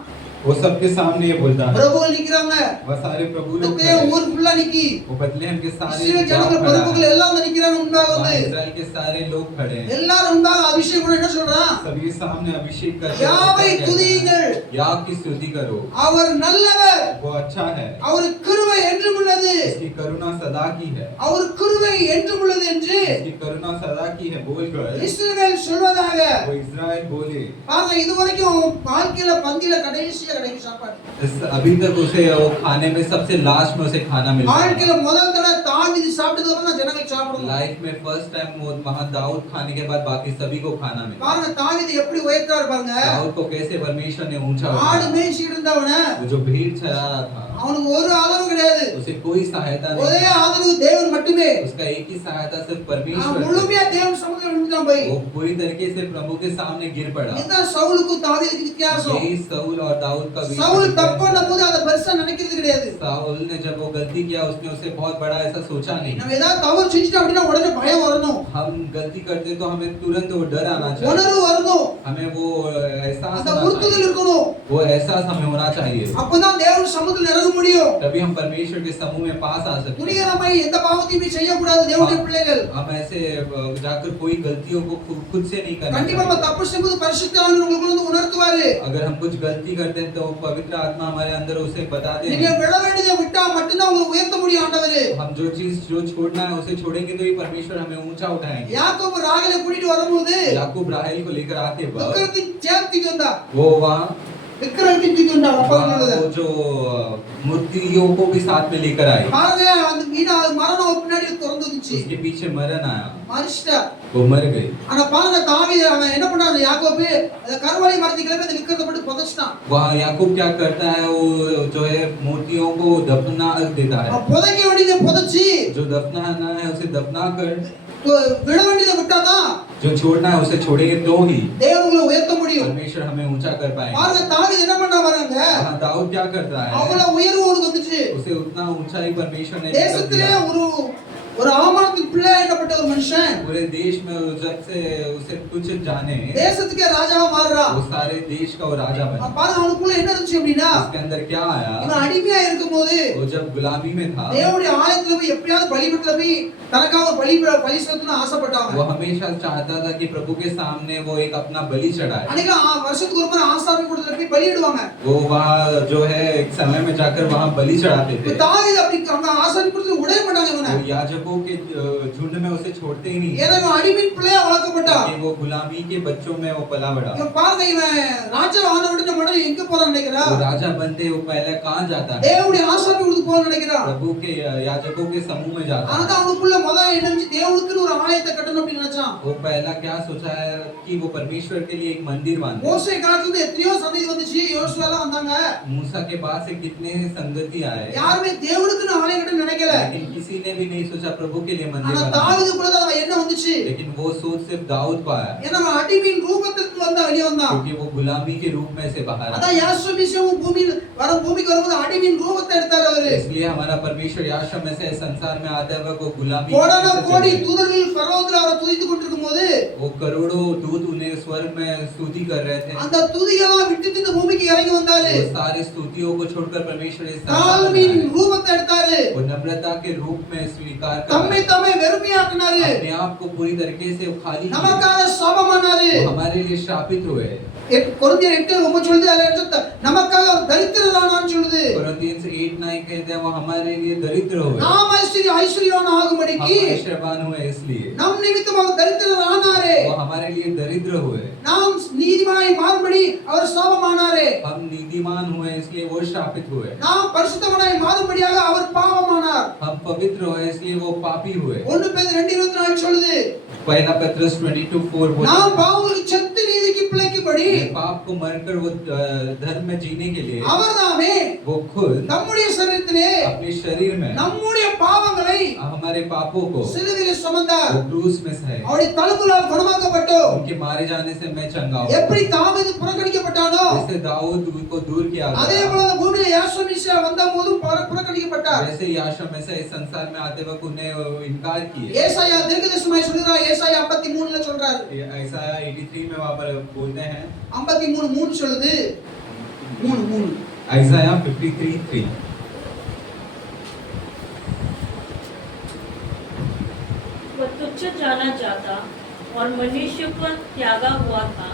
वो सबके सामने ये बोलता है। பிரபுகள் நிக்கிறாங்க, वह सारे प्रभु लोग ஒரே खड़े हैं। ஊர் ஃபுல்லா நிக்கி वो बथलेहम के सारे இஸ்ரவேல் गांव ஜனங்கள் खड़ा है। பிரபுகள் எல்லாம் வந்து நிக்கிறாங்க முன்பாக वहाँ வந்து. इस्राएल के सारे लोग खड़े हैं। எல்லாரும் முன்பாக அபிஷேகம் பண்ண என்ன சொல்றான்? सभी सामने अभिषेक करते யாவை हैं। துதியுங்கள், या की स्तुति करो, அவர் நல்லவர், वो अच्छा है, அவர் கிருபை என்றும் உள்ளது, इसकी करुणा सदा की है, அவர் கிருபை என்றும் உள்ளது என்று इसकी करुणा सदा की है बोलकर இஸ்ரவேல் சொல்வதாக. वो इस्राएल बोले। பாருங்க இதுவரைக்கும் வாழ்க்கையில பந்தியில கடைசியா கிடைக்கும் சாப்பாடு. अभी तक उसे वो खाने में सबसे लास्ट में उसे खाना मिलता है। வாழ்க்கையில முதல் தடவை தாவீது சாப்பிட்டது அப்புறம் ஜனங்கள் சாப்பிடணும். लाइफ में फर्स्ट टाइम वो वहाँ दाऊद खाने के बाद बाकी सभी को खाना मिला। பாருங்க தாவீது எப்படி உயர்த்தார் பாருங்க. दाऊद को कैसे परमेश्वर ने ऊंचा ஆடு उठाया। மேய்ச்சிட்டு இருந்தவன वो जो भीड़ चला रहा था அவனுக்கு ஒரு ஆதரவு கிடையாது. उसे कोई सहायता ஒரே नहीं, ஆதரவு தேவன் மட்டுமே. उसका एक ही सहायता सिर्फ அவன் परमेश्वर முழுமையா தேவன் சமூகத்துல விழுந்துட்டான் போய். वो पूरी तरीके से प्रभु के सामने गिर पड़ा। இதுதான் சவுலுக்கும் தாவீதுக்கு வித்தியாசம். यही सऊल और दाऊद का சவுல் बीच தப்பு பண்ணும்போது அதை பெருசா நினைக்கிறது கிடையாது. साउल ने जब वो गलती किया उसने उसे बहुत बड़ा ऐसा सोचा नहीं। நம்ம ஏதாவது தவறு செஞ்சிட்டோம் அப்படின்னா உடனே பயம் வரணும், हम गलती करते तो हमें तुरंत वो डर आना चाहिए, உணர்வு வரணும், हमें वो एहसास அந்த होना உறுத்துதல் चाहिए, இருக்கணும். वो एहसास हमें होना चाहिए। அப்பதான் தேவன் சமூகத்துல இறங்க முடியும். तभी हम परमेश्वर के समूह में पास आ सकते हैं। துணிகரமாய் எந்த பாவத்தையும் செய்யக்கூடாது தேவனுடைய பிள்ளைகள். हम ऐसे जाकर कोई गलतियों को खुद से नहीं करना கண்டிப்பா நம்ம चाहिए। தப்பு செய்யும்போது பரிசுத்த ஆவியானவர் உங்களுக்கு வந்து உணர்த்துவாரு. अगर हम कुछ गलती करते हैं तो पवित्र आत्मा हमारे अंदर उसे बता நீங்க देंगे। விட வேண்டியதை விட்டா மட்டும்தான் உங்களை உயர்த்த முடியும் ஆண்டவரே. हम जो चीज जो छोड़ना है उसे छोड़ेंगे तो ही परमेश्वर हमें ऊंचा उठाएंगे। யாக்கோபு ராகலை கூட்டிட்டு வரும்போது याकूब राहेल को लेकर आते वक्त விக்கிரகத்தின் சேர்த்திட்டு வந்தா वो वहाँ விக்கிரகத்தின் தூக்கி வந்தா அப்பா சொல்லுது वो जो मूर्तियों को भी साथ में लेकर आए। பாருங்க அந்த மீனா மரணம் பின்னாடி திறந்து வந்துச்சு उसके पीछे मरण आया, மரிச்சிட்டா वो मर गई। ஆனா பாருங்க தாவீது அவன் என்ன பண்ணான் யாக்கோபு அந்த கர்வாலி மரத்துக்கு கிளம்பி அந்த விக்கிரகத்தை போட்டு புதைச்சிட்டான் वहाँ याकूब क्या करता है, वो जो है मूर्तियों को दफना देता है। அவன் புதைக்க வேண்டியதை புதைச்சி जो दफनाना है उसे दफना कर, விட வேண்டியதை விட்டாதான் जो छोड़ना है उसे छोड़ेंगे तो ही தேவங்களை உயர்த்த முடியும்। परमेश्वर हमें ऊंचा कर पाएंगे। பாருங்க தாவீது என்ன பண்ணா பாருங்க वहाँ दाऊद क्या करता है, அவ்வளவு உயர்வு அவனுக்கு வந்துச்சு। उसे उतना ऊंचाई परमेश्वर ने कर தேசத்திலே दिया। ஒரு அவமானத்துக்கு பிள்ளை என்னப்பட்ட ஒரு மனுஷன் पूरे देश में जब से उसे कुछ जाने, தேசத்துக்கே ராஜாவா மாறுறான்। वो सारे देश का वो राजा बना। பாருங்க அவனுக்குள்ள என்ன இருந்துச்சு அப்படின்னா उसके अंदर क्या आया, இவன் அடிமையா இருக்கும்போது वो जब गुलामी में था தேவனுடைய ஆலயத்துல போய் எப்படியாவது பலிபீடத்துல போய் தனக்காக ஒரு பலி செலுத்தணும்னு ஆசைப்பட்டான்। वो हमेशा चाहता था कि प्रभु के सामने वो एक अपना बलि चढ़ाए। அன்னைக்கு வருஷத்துக்கு ஒரு முறை ஆசாமி கூட்டத்துல போய் பலியிடுவாங்க। वो वहाँ जो है एक समय में जाकर वहाँ बलि चढ़ाते थे। தாவீது அப்படி அந்த ஆசாமி கூட்டத்துல உடைய மாட்டாங்க இவனை। वो याजकों के झुंड में उसे छोड़ते ही नहीं, ஏன்னா இவன் அடிமையின் பிள்ளையா வளர்க்கப்பட்டான்। कि वो गुलामी के बच्चों में वो पला बड़ा। இவன் பாருங்க இவன் ராஜா ஆன உடனே மட்டும் எங்க போறான்னு நினைக்கிறா, वो राजा बनते वो पहले कहाँ जाता है, தேவனுடைய ஆசாமி கூட்டத்துக்கு போறான்னு நினைக்கிறான்। प्रभु के याजकों के समूह में जाता ஆனா है। அவனுக்குள்ள முதல்ல என்ன இருந்துச்சு, தேவனுக்குன்னு ஒரு ஆலயத்தை கட்டணும் அப்படின்னு நினைச்சான்। वो पहला क्या सोचा है कि वो परमेश्वर के लिए एक मंदिर बांधे। மோசே காலத்துல இருந்து எத்தனையோ சந்ததி வந்துச்சு, யோசுவா எல்லாம் வந்தாங்க, मूसा के पास से कितने संगति आए, யாருமே தேவனுக்குன்னு ஆலயம் கட்ட நினைக்கல। लेकिन किसी ने भी नहीं सोचा प्रभु के लिए मंदिर ஆனா बनाना। தாவீதுக்குள்ள தான் என்ன வந்துச்சு, लेकिन वो सोच सिर्फ दाऊद को आया, ஏன்னா அவன் அடிமையின் ரூபத்துக்கு வந்தா வெளியே வந்தான்। क्योंकि वो गुलामी के रूप में से बाहर आया। அதான் யாசுமிஷம் பூமிக்கு வரும்போது அடிமையின் ரூபத்தை எடுத்தார் அவரு। इसलिए हमारा परमेश्वर याशा में से संसार में आते वक्त वो गुलामी கோடான से கோடி चले। தூதர்கள் பரலோகத்துல அவரை துதித்துக் கொண்டிருக்கும்போது वो करोड़ों दूत उन्हें स्वर्ग में स्तुति कर रहे थे। அந்த துதியெல்லாம் விட்டுட்டு இந்த பூமிக்கு இறங்கி வந்தாரு। वो सारी स्तुतियों को छोड़कर परमेश्वर इस संसार में தாழ்மையின் आए। ரூபத்தை எடுத்தாரு, वो नम्रता के रूप में स्वीकार कर தம்மை தம்மை வெறுமையாக்குனாரு, अपने आप को पूरी तरीके से खाली किया। நமக்காக சாபமானாரு। वो हमारे लिए श्रापित हुए। கொரிந்தியர் 8:9 சொல்லுது, அதுல எடுத்து நமக்காக தரித்திரரானான்னு சொல்லுது। कोरिन्थियंस 8:9 कहते हैं वो हमारे लिए दरिद्र हुए, நாம் ஐஸ்வர்யவான் हम ஆகும்படிக்கு ऐश्वर्यवान हुए इसलिए நம் நிமித்தம் அவர் தரித்திரரானாரே, वो हमारे लिए दरिद्र हुए। நாம் நீதிமானாய் மாறும்படி அவர் சாபமானாரே, हम नीतिमान हुए इसलिए वो श्रापित हुए। நாம் பரிசுத்தமானாய் மாறும்படியாக அவர் பாவமானார்। हम पवित्र हुए इसलिए वो पापी हुए। 1 பேதுரு 2:24 சொல்லுது, पहला पत्रस 22:4 நாம் பாவங்களுக்கு செத்து நீதிக்கு பிழைக்கும்படி पाप को मरकर वो धर्म में जीने के लिए அவர்தாமே वो खुद நம்முடைய சரீரத்திலே अपने शरीर में நம்முடைய பாவங்களை हमारे पापों को சிலுவையிலே சுமந்தார்। वो क्रूस में सहे। அவருடைய தழும்புகளால் குணமாக்கப்பட்டோம்। उनके मारे जाने से मैं चंगा हूँ। எப்படி தாவீது புறக்கணிக்கப்பட்டானோ जैसे दाऊद को दूर किया அதே गया, போல இந்த பூமியில யாசோமிஷா வந்தபோது புறக்கணிக்கப்பட்டார்। वैसे याशा में से इस संसार में आते वक्त उन्हें इनकार किए। ஏசாயா தீர்க்கதரிசனமாய் சொல்றார், ஏசாயா 53ல சொல்றார், ऐसा 83 में वहाँ पर बोलते हैं, 53:3 சொல்லுது, 3 आइसाया 53:3 वह तुच्छ जाना जाता और मनुष्य पर त्यागा हुआ था।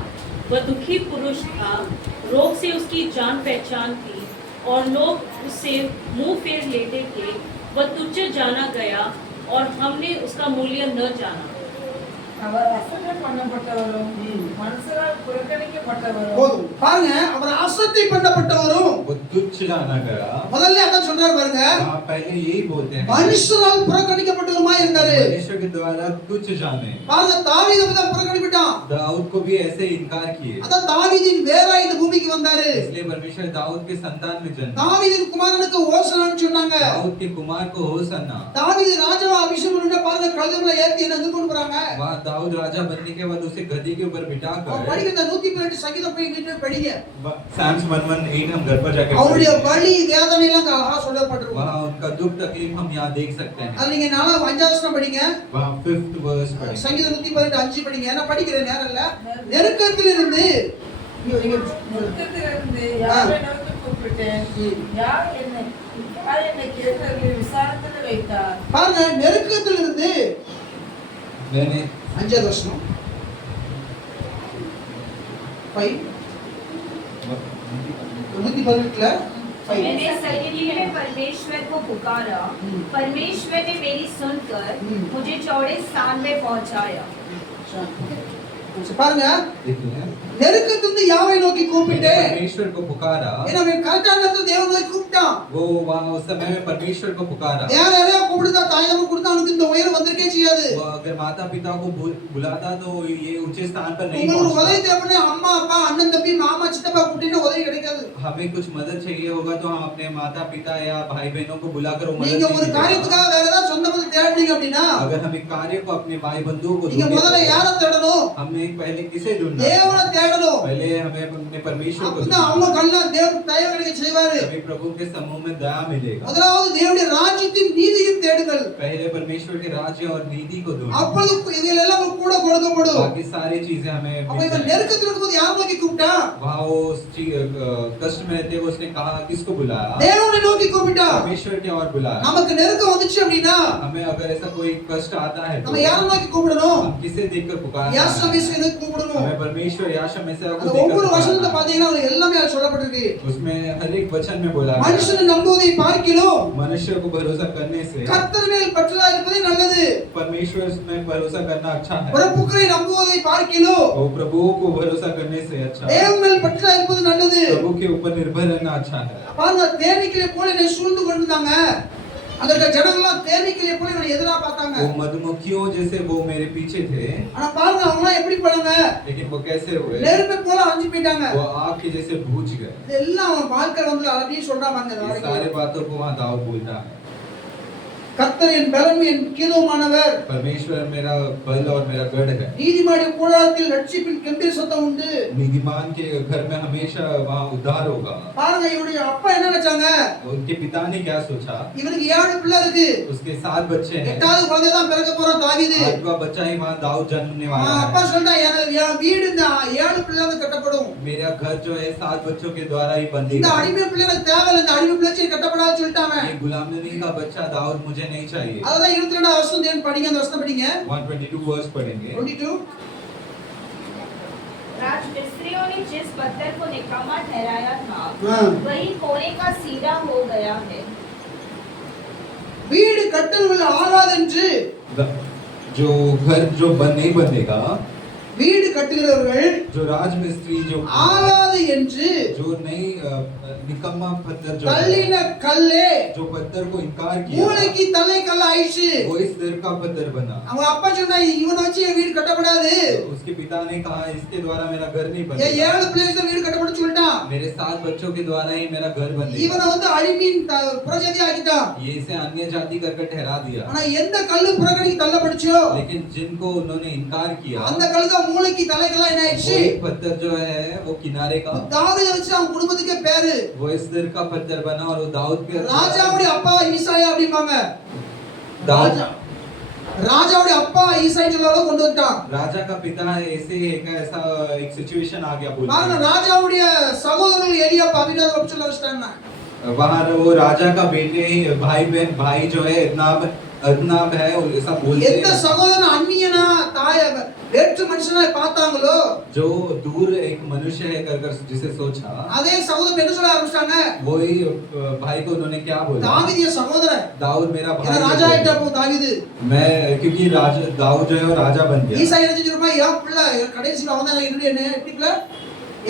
वह दुखी पुरुष था, रोग से उसकी जान पहचान थी और लोग उससे मुंह फेर लेते थे। वह तुच्छ जाना गया और हमने उसका मूल्य न जाना। அவர் அசட்டை பண்ணப்பட்டவரும் மனுஷரால் புறக்கணிக்கப்பட்டவரும் போதும் பாருங்க, அவர் அசட்டை பண்ணப்பட்டவரும் वो तुच्छ जाना गया। முதல்ல அதான் சொல்றாரு பாருங்க, वहाँ पहले यही बोलते हैं, மனுஷரால் புறக்கணிக்கப்பட்டவருமா இருந்தாரு। मनुष्य के द्वारा तुच्छ जाने। பாருங்க தாவீது தான் புறக்கணிக்கப்பட்டான்। दाऊद को भी ऐसे इनकार किए, அதான் தாவீதின் வேரா இந்த பூமிக்கு வந்தாரு। इसलिए परमेश्वर दाऊद के संतान में जन्म। தாவீதின் குமாரனுக்கு ஓசனான்னு சொன்னாங்க। दाऊद के कुमार को होसन्ना। தாவீது ராஜாவா அபிஷேகம் பண்ண பாருங்க, கழுதைகளை ஏத்தி என்ன கொண்டு போறாங்க। वहाँ दाऊद राजा बनने के बाद उसे गद्दी के ऊपर बिठा कर, படிங்க, இந்த 118 சங்கீதம் போய் வீட்டுல படிங்க। Psalms 118 हम घर पर जाकर அவருடைய पढ़ेंगे। வலி வேதனை எல்லாம் அழகா சொல்லப்பட்டிருக்கும்। वहाँ उनका दुख तकलीफ हम यहाँ देख सकते हैं। அது நீங்க 5வது வசனம் படிங்க, वहाँ 5th verse पढ़ेंगे। சங்கீதம் 118:5 படிங்க। நான் படிக்கிறேன், நேரம் இல்ல। நெருக்கத்திலிருந்து நெருக்கத்திலிருந்து யாரை நோக்கி கூப்பிட்டேன், யார் என்னை கேட்டவர்களை விசாரத்தில் வைத்தார். பாருங்க, நெருக்கத்திலிருந்து मैंने 5வது வசனம் 5 118ல मैंने सन्निधि में परमेश्वर को पुकारा, परमेश्वर ने मेरी सुनकर मुझे चौड़े स्थान में पहुंचाया। பாருங்க, देखिए நெருக்கத்திலிருந்து யாவை நோக்கி मैंने கூப்பிட்டேன். परमेश्वर को पुकारा, ஏன்னா அவன் கரெக்டான நேரத்துல தேவனை நோக்கி கூப்பிட்டான். वो वहाँ उस समय में परमेश्वर को पुकारा। வேற யாரையா கூப்பிடுதா தாய் தகவல் கொடுத்தா அவனுக்கு இந்த உயரம் வந்திருக்கே செய்யாது. वो अगर माता पिता को बुलाता तो ये ऊंचे स्थान पर नहीं உங்களுக்கு ஒரு உதவி पहुंचता। தேவைன்னா அம்மா அப்பா அண்ணன் தம்பி மாமா சித்தப்பா கூட்டிட்டு உதவி கிடைக்காது. हमें कुछ मदद चाहिए होगा तो हम अपने माता पिता या भाई बहनों को बुलाकर वो நீங்க मदद ஒரு नहीं காரியத்துக்காக வேற ஏதாவது சொந்த பந்தம் தேடுறீங்க அப்படின்னா अगर हम एक कार्य को अपने भाई बंधुओं को நீங்க முதல்ல ढूंढें, யாரை தேடணும்? हमने पहले किसे ढूंढना? தேவனை தேடணும். पहले हमें अपने परमेश्वर को அப்பதான் அவங்க கண்ண தேவன் தயவு கிடைக்க செய்வாரு. तभी प्रभु के समूह में दया मिलेगा। முதலாவது தேவனுடைய ராஜ்யத்தின் நீதியும் தேடுங்கள். पहले परमेश्वर के राज्य और नीति को ढूंढो, அப்பொழுது இதில் எல்லாம் கூட கொடுக்கப்படும். बाकी सारी चीजें हमें அப்ப मिल இவன் जाएंगी। நெருக்கத்தில் இருக்கும்போது யாரை நோக்கி கூப்பிட்டா? वहाँ वो कष्ट में रहते हुए उसने कहा किसको बुलाया? தேவனை நோக்கி கூப்பிட்டா. परमेश्वर के और बुलाया। நமக்கு நெருக்கம் வந்துச்சு அப்படின்னா हमें अगर ऐसा कोई कष्ट आता है நம்ம तो யாரை நோக்கி கூப்பிடணும்? हम किसे देखकर पुकारना யாசா है? மேசியா நோக்கி கூப்பிடணும். हमें परमेश्वर याशा मैसिया को அந்த देखकर ஒவ்வொரு पुकारना வசனத்தை है। பாத்தீங்கன்னா அதுல எல்லாமே அது சொல்லப்பட்டிருக்கு. उसमें हर एक वचन में बोला गया है, மனுஷனை நம்புவதை பார்க்கிலும் मनुष्य को भरोसा करने से கர்த்தர் மேல் பற்றா இருப்பதே நல்லது. परमेश्वर में भरोसा करना अच्छा है। பிரபுக்களை நம்புவதை பார்க்கிலும் वो प्रभुओं को भरोसा करने से अच्छा है। தேவன் மேல் பற்றா இருப்பது நல்லது. प्रभु के ऊपर निर्भर रहना अच्छा है। பாருங்க, தேனீக்களை போல என்னை சூழ்ந்து கொண்டிருந்தாங்க. அங்க இருக்க ஜனங்கள்லாம் தேனீக்களை போல இவனை எதிரா பார்த்தாங்க. वो मधुमक्खियों जैसे वो मेरे पीछे थे, ஆனா பாருங்க அவங்க எப்படி பண்ணாங்க? लेकिन वो कैसे हुए? நெருப்பை போல அஞ்சு போயிட்டாங்க. वो आग के जैसे भूज गए। இதெல்லாம் அவன் வாழ்க்கை வந்து அப்படியே சொல்றாங்க. ये सारे बातों को वहाँ दाऊद बोलता है। கர்த்தர் என் பலனும் என் கீதமானவர். परमेश्वर मेरा बल और मेरा गढ़ है। நீதிமானுடைய கூடாரத்தில் ரட்சிப்பின் கம்பீர சத்தம் உண்டு. नीतिमान के घर में हमेशा वहाँ उद्धार होगा। பாருங்க, இவனுடைய அப்பா என்ன நினைச்சாங்க? उनके पिता ने क्या सोचा? இவனுக்கு 7 பிள்ளை இருக்கு. उसके 7 बच्चे हैं। 8வது குழந்தை தான் பிறக்க போறான் தாவீது. 8वां बच्चा ही वहाँ दाऊद जन्मने वाला அப்பா है। சொல்றா, என் வீடு இந்த 7 பிள்ளைங்க கட்டப்படும். मेरा घर जो है 7 बच्चों के द्वारा ही இந்த बंधेगा। அடிமை பிள்ளை எனக்கு தேவையில்லை, இந்த அடிமை பிள்ளை கட்டப்படாது சொல்லிட்டாங்க. ये गुलामी का बच्चा दाऊद मुझे नहीं चाहिए। அதான் 22 வசனம் தேவன் படிங்க, அந்த வசனம் படிங்க. 122 वर्स पढ़ेंगे। 22 राजमिस्त्रियों ने जिस पत्थर को निकामा ठहराया था हाँ। वही कोने का सीधा हो गया है। வீடு கட்டல் ஆகாதென்று जो घर जो नहीं बनेगा, வீடு கட்டுகிறவர்கள் जो राजमिस्त्री जो ஆகாது என்று जो नहीं निकम्मा पत्थर जो தள்ளின கல்லே जो पत्थर को इनकार किया, மூளைக்கு தலை கல்ல ஆயிடுச்சு. वो इस सिर का पत्थर बना। அவங்க அப்பா சொன்னா இவனை வச்சு என் வீடு கட்டப்படாது. उसके पिता ने कहा इसके द्वारा मेरा घर नहीं ஏன் बनेगा। 7 பிள்ளைங்க வீடு கட்டப்படும் சொல்லிட்டான். मेरे 7 बच्चों के द्वारा ही मेरा घर बनेगा। இவனை வந்து அடிமையின் புறஜாதி ஆக்கிட்டான். ये इसे अन्य जाति करके ठहरा दिया। ஆனா எந்த கல்லு புறக்கணிக்கு தள்ளப்படுச்சோ लेकिन जिनको उन्होंने इनकार किया, அந்த கல்லு தான் மூளைக்கு தலைக்கெல்லாம் என்ன वो ஆயிடுச்சு. एक पत्थर जो है वो किनारे का, தாவீதை வச்சு அவன் குடும்பத்துக்கே பேரு. वो इस सिर का पत्थर बना और वो दाऊद के ராஜாவுடைய அப்பா ஈசாயா அப்படிம்பாங்க. दाऊद ராஜாவுடைய அப்பா ஈசாய் சொல்லலாம் கொண்டு வந்துட்டான். राजा का पिता है, ऐसे एक ऐसा एक सिचुएशन आ गया பாருங்க, बोलते ராஜாவுடைய சகோதரர்கள் எலியாப் அபினதாப் சொல்ல வச்சிட்டாங்க. हैं। वहाँ वो राजा का बेटे ही भाई जो है अदनाब है, ऐसा बोलते எந்த हैं। சகோதரன் அந்நியனா தாய வேற்று மனுஷனா பார்த்தாங்களோ जो दूर एक मनुष्य है कर जिसे सोचा, அதே சகோதரன் என்ன சொல்ல ஆரம்பிச்சாங்க? वही भाई को उन्होंने क्या बोला? தாவீது என் சகோதரன். दाऊद मेरा ஏன்னா भाई ராஜா है। ஆயிட்டா போ தாவீது. मैं क्योंकि दाऊद जो है वो राजा बन गया। ஈசாய் என்ன செஞ்சிருப்பா? என் பிள்ளை கடைசில அவன் தான் என்னுடைய எப்படி பிள்ளை?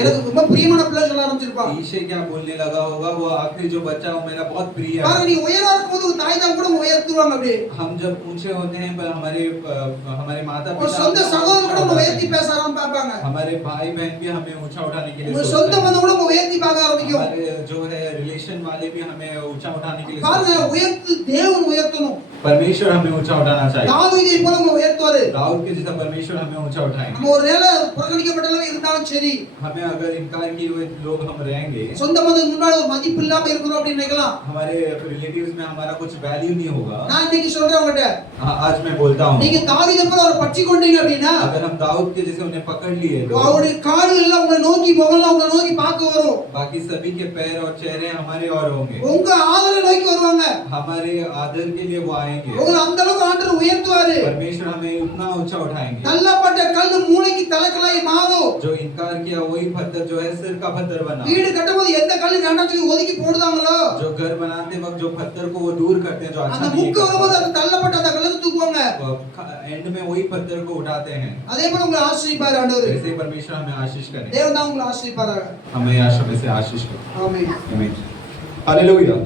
எனக்கு ரொம்ப பிரியமான பிள்ளை சொல்ல ஆரம்பிச்சிருப்பான். ईशे क्या बोलने लगा होगा? वो आखिरी जो बच्चा वो मेरा बहुत प्रिय பாருங்க, है। நீ உயரா இருக்கும்போது உன் தாய் தான் கூட உயர்த்துவாங்க அப்படியே. हम जब ऊंचे होते हैं पर हमारे माता ஒரு पिता சொந்த சகோதரன் கூட உன்னை உயர்த்தி பேச பார்ப்பாங்க. हमारे भाई बहन भी हमें ऊंचा उठाने के लिए உங்க सोचते சொந்த हैं। பந்தம் கூட உன்னை உயர்த்தி பார்க்க ஆரம்பிக்கும். हमारे जो है रिलेशन वाले भी हमें ऊंचा उठाने के लिए பாருங்க, सोचते हैं। உயர்த்து தேவன் உயர்த்தணும். परमेश्वर हमें ऊंचा उठाना चाहिए। தாவீதை போல உங்களை உயர்த்துவாரு. दाऊद के जैसा परमेश्वर हमें ऊंचा उठाएंगे। நம்ம ஒரு வேளை புறக்கணிக்கப்பட்டவங்க இருந்தாலும் சரி, हमें अगर इनकार किए हुए लोग हम रहेंगे, சொந்த பந்தம் முன்னாடி ஒரு மதிப்பு இல்லாம இருக்கிறோம் அப்படின்னு நினைக்கலாம். हमारे रिलेटिव्स में हमारा कुछ वैल्यू नहीं होगा। நான் இன்னைக்கு சொல்றேன் உங்ககிட்ட, आज मैं बोलता हूँ, நீங்க தாவீதை போல ஒரு பற்றி கொண்டீங்க அப்படின்னா अगर हम दाऊद के जैसे उन्हें पकड़ लिए तो அவருடைய கால்கள் எல்லாம் உங்களை நோக்கி முகம்லாம் உங்களை நோக்கி பார்க்க வரும். बाकी सभी के पैर और चेहरे हमारे और होंगे। உங்க ஆதரவை நோக்கி வருவாங்க. हमारे आदर के लिए वो आएंगे। உங்களை அந்த அளவுக்கு ஆண்டவர் உயர்த்துவாரு. परमेश्वर हमें नहीं उतना ऊंचा उठाएंगे தள்ளப்பட்ட கல் மூளைக்கு தலைக்கலாய் மாறும். जो इनकार किया वही पत्थर जो है सिर का पत्थर बना வீடு கட்டும்போது எந்த கல் வேண்டாம்னு சொல்லி ஒதுக்கி போடுதாங்களோ जो घर बनाते वक्त जो पत्थर को वो दूर करते हैं जो அந்த अच्छा नहीं முக்கு வரும்போது करता அந்த தள்ளப்பட்ட அந்த கல்லை தூக்குவாங்க. एंड में वही पत्थर को उठाते हैं அதே போல உங்களை ஆசீர்வதிப்பார் ஆண்டவர். ऐसे परमेश्वर हमें आशीष करे தேவன் தான் உங்களை ஆசீர்வதிப்பார். हमें आशा में से आशीष करे ஆமென். आमीन हालेलुया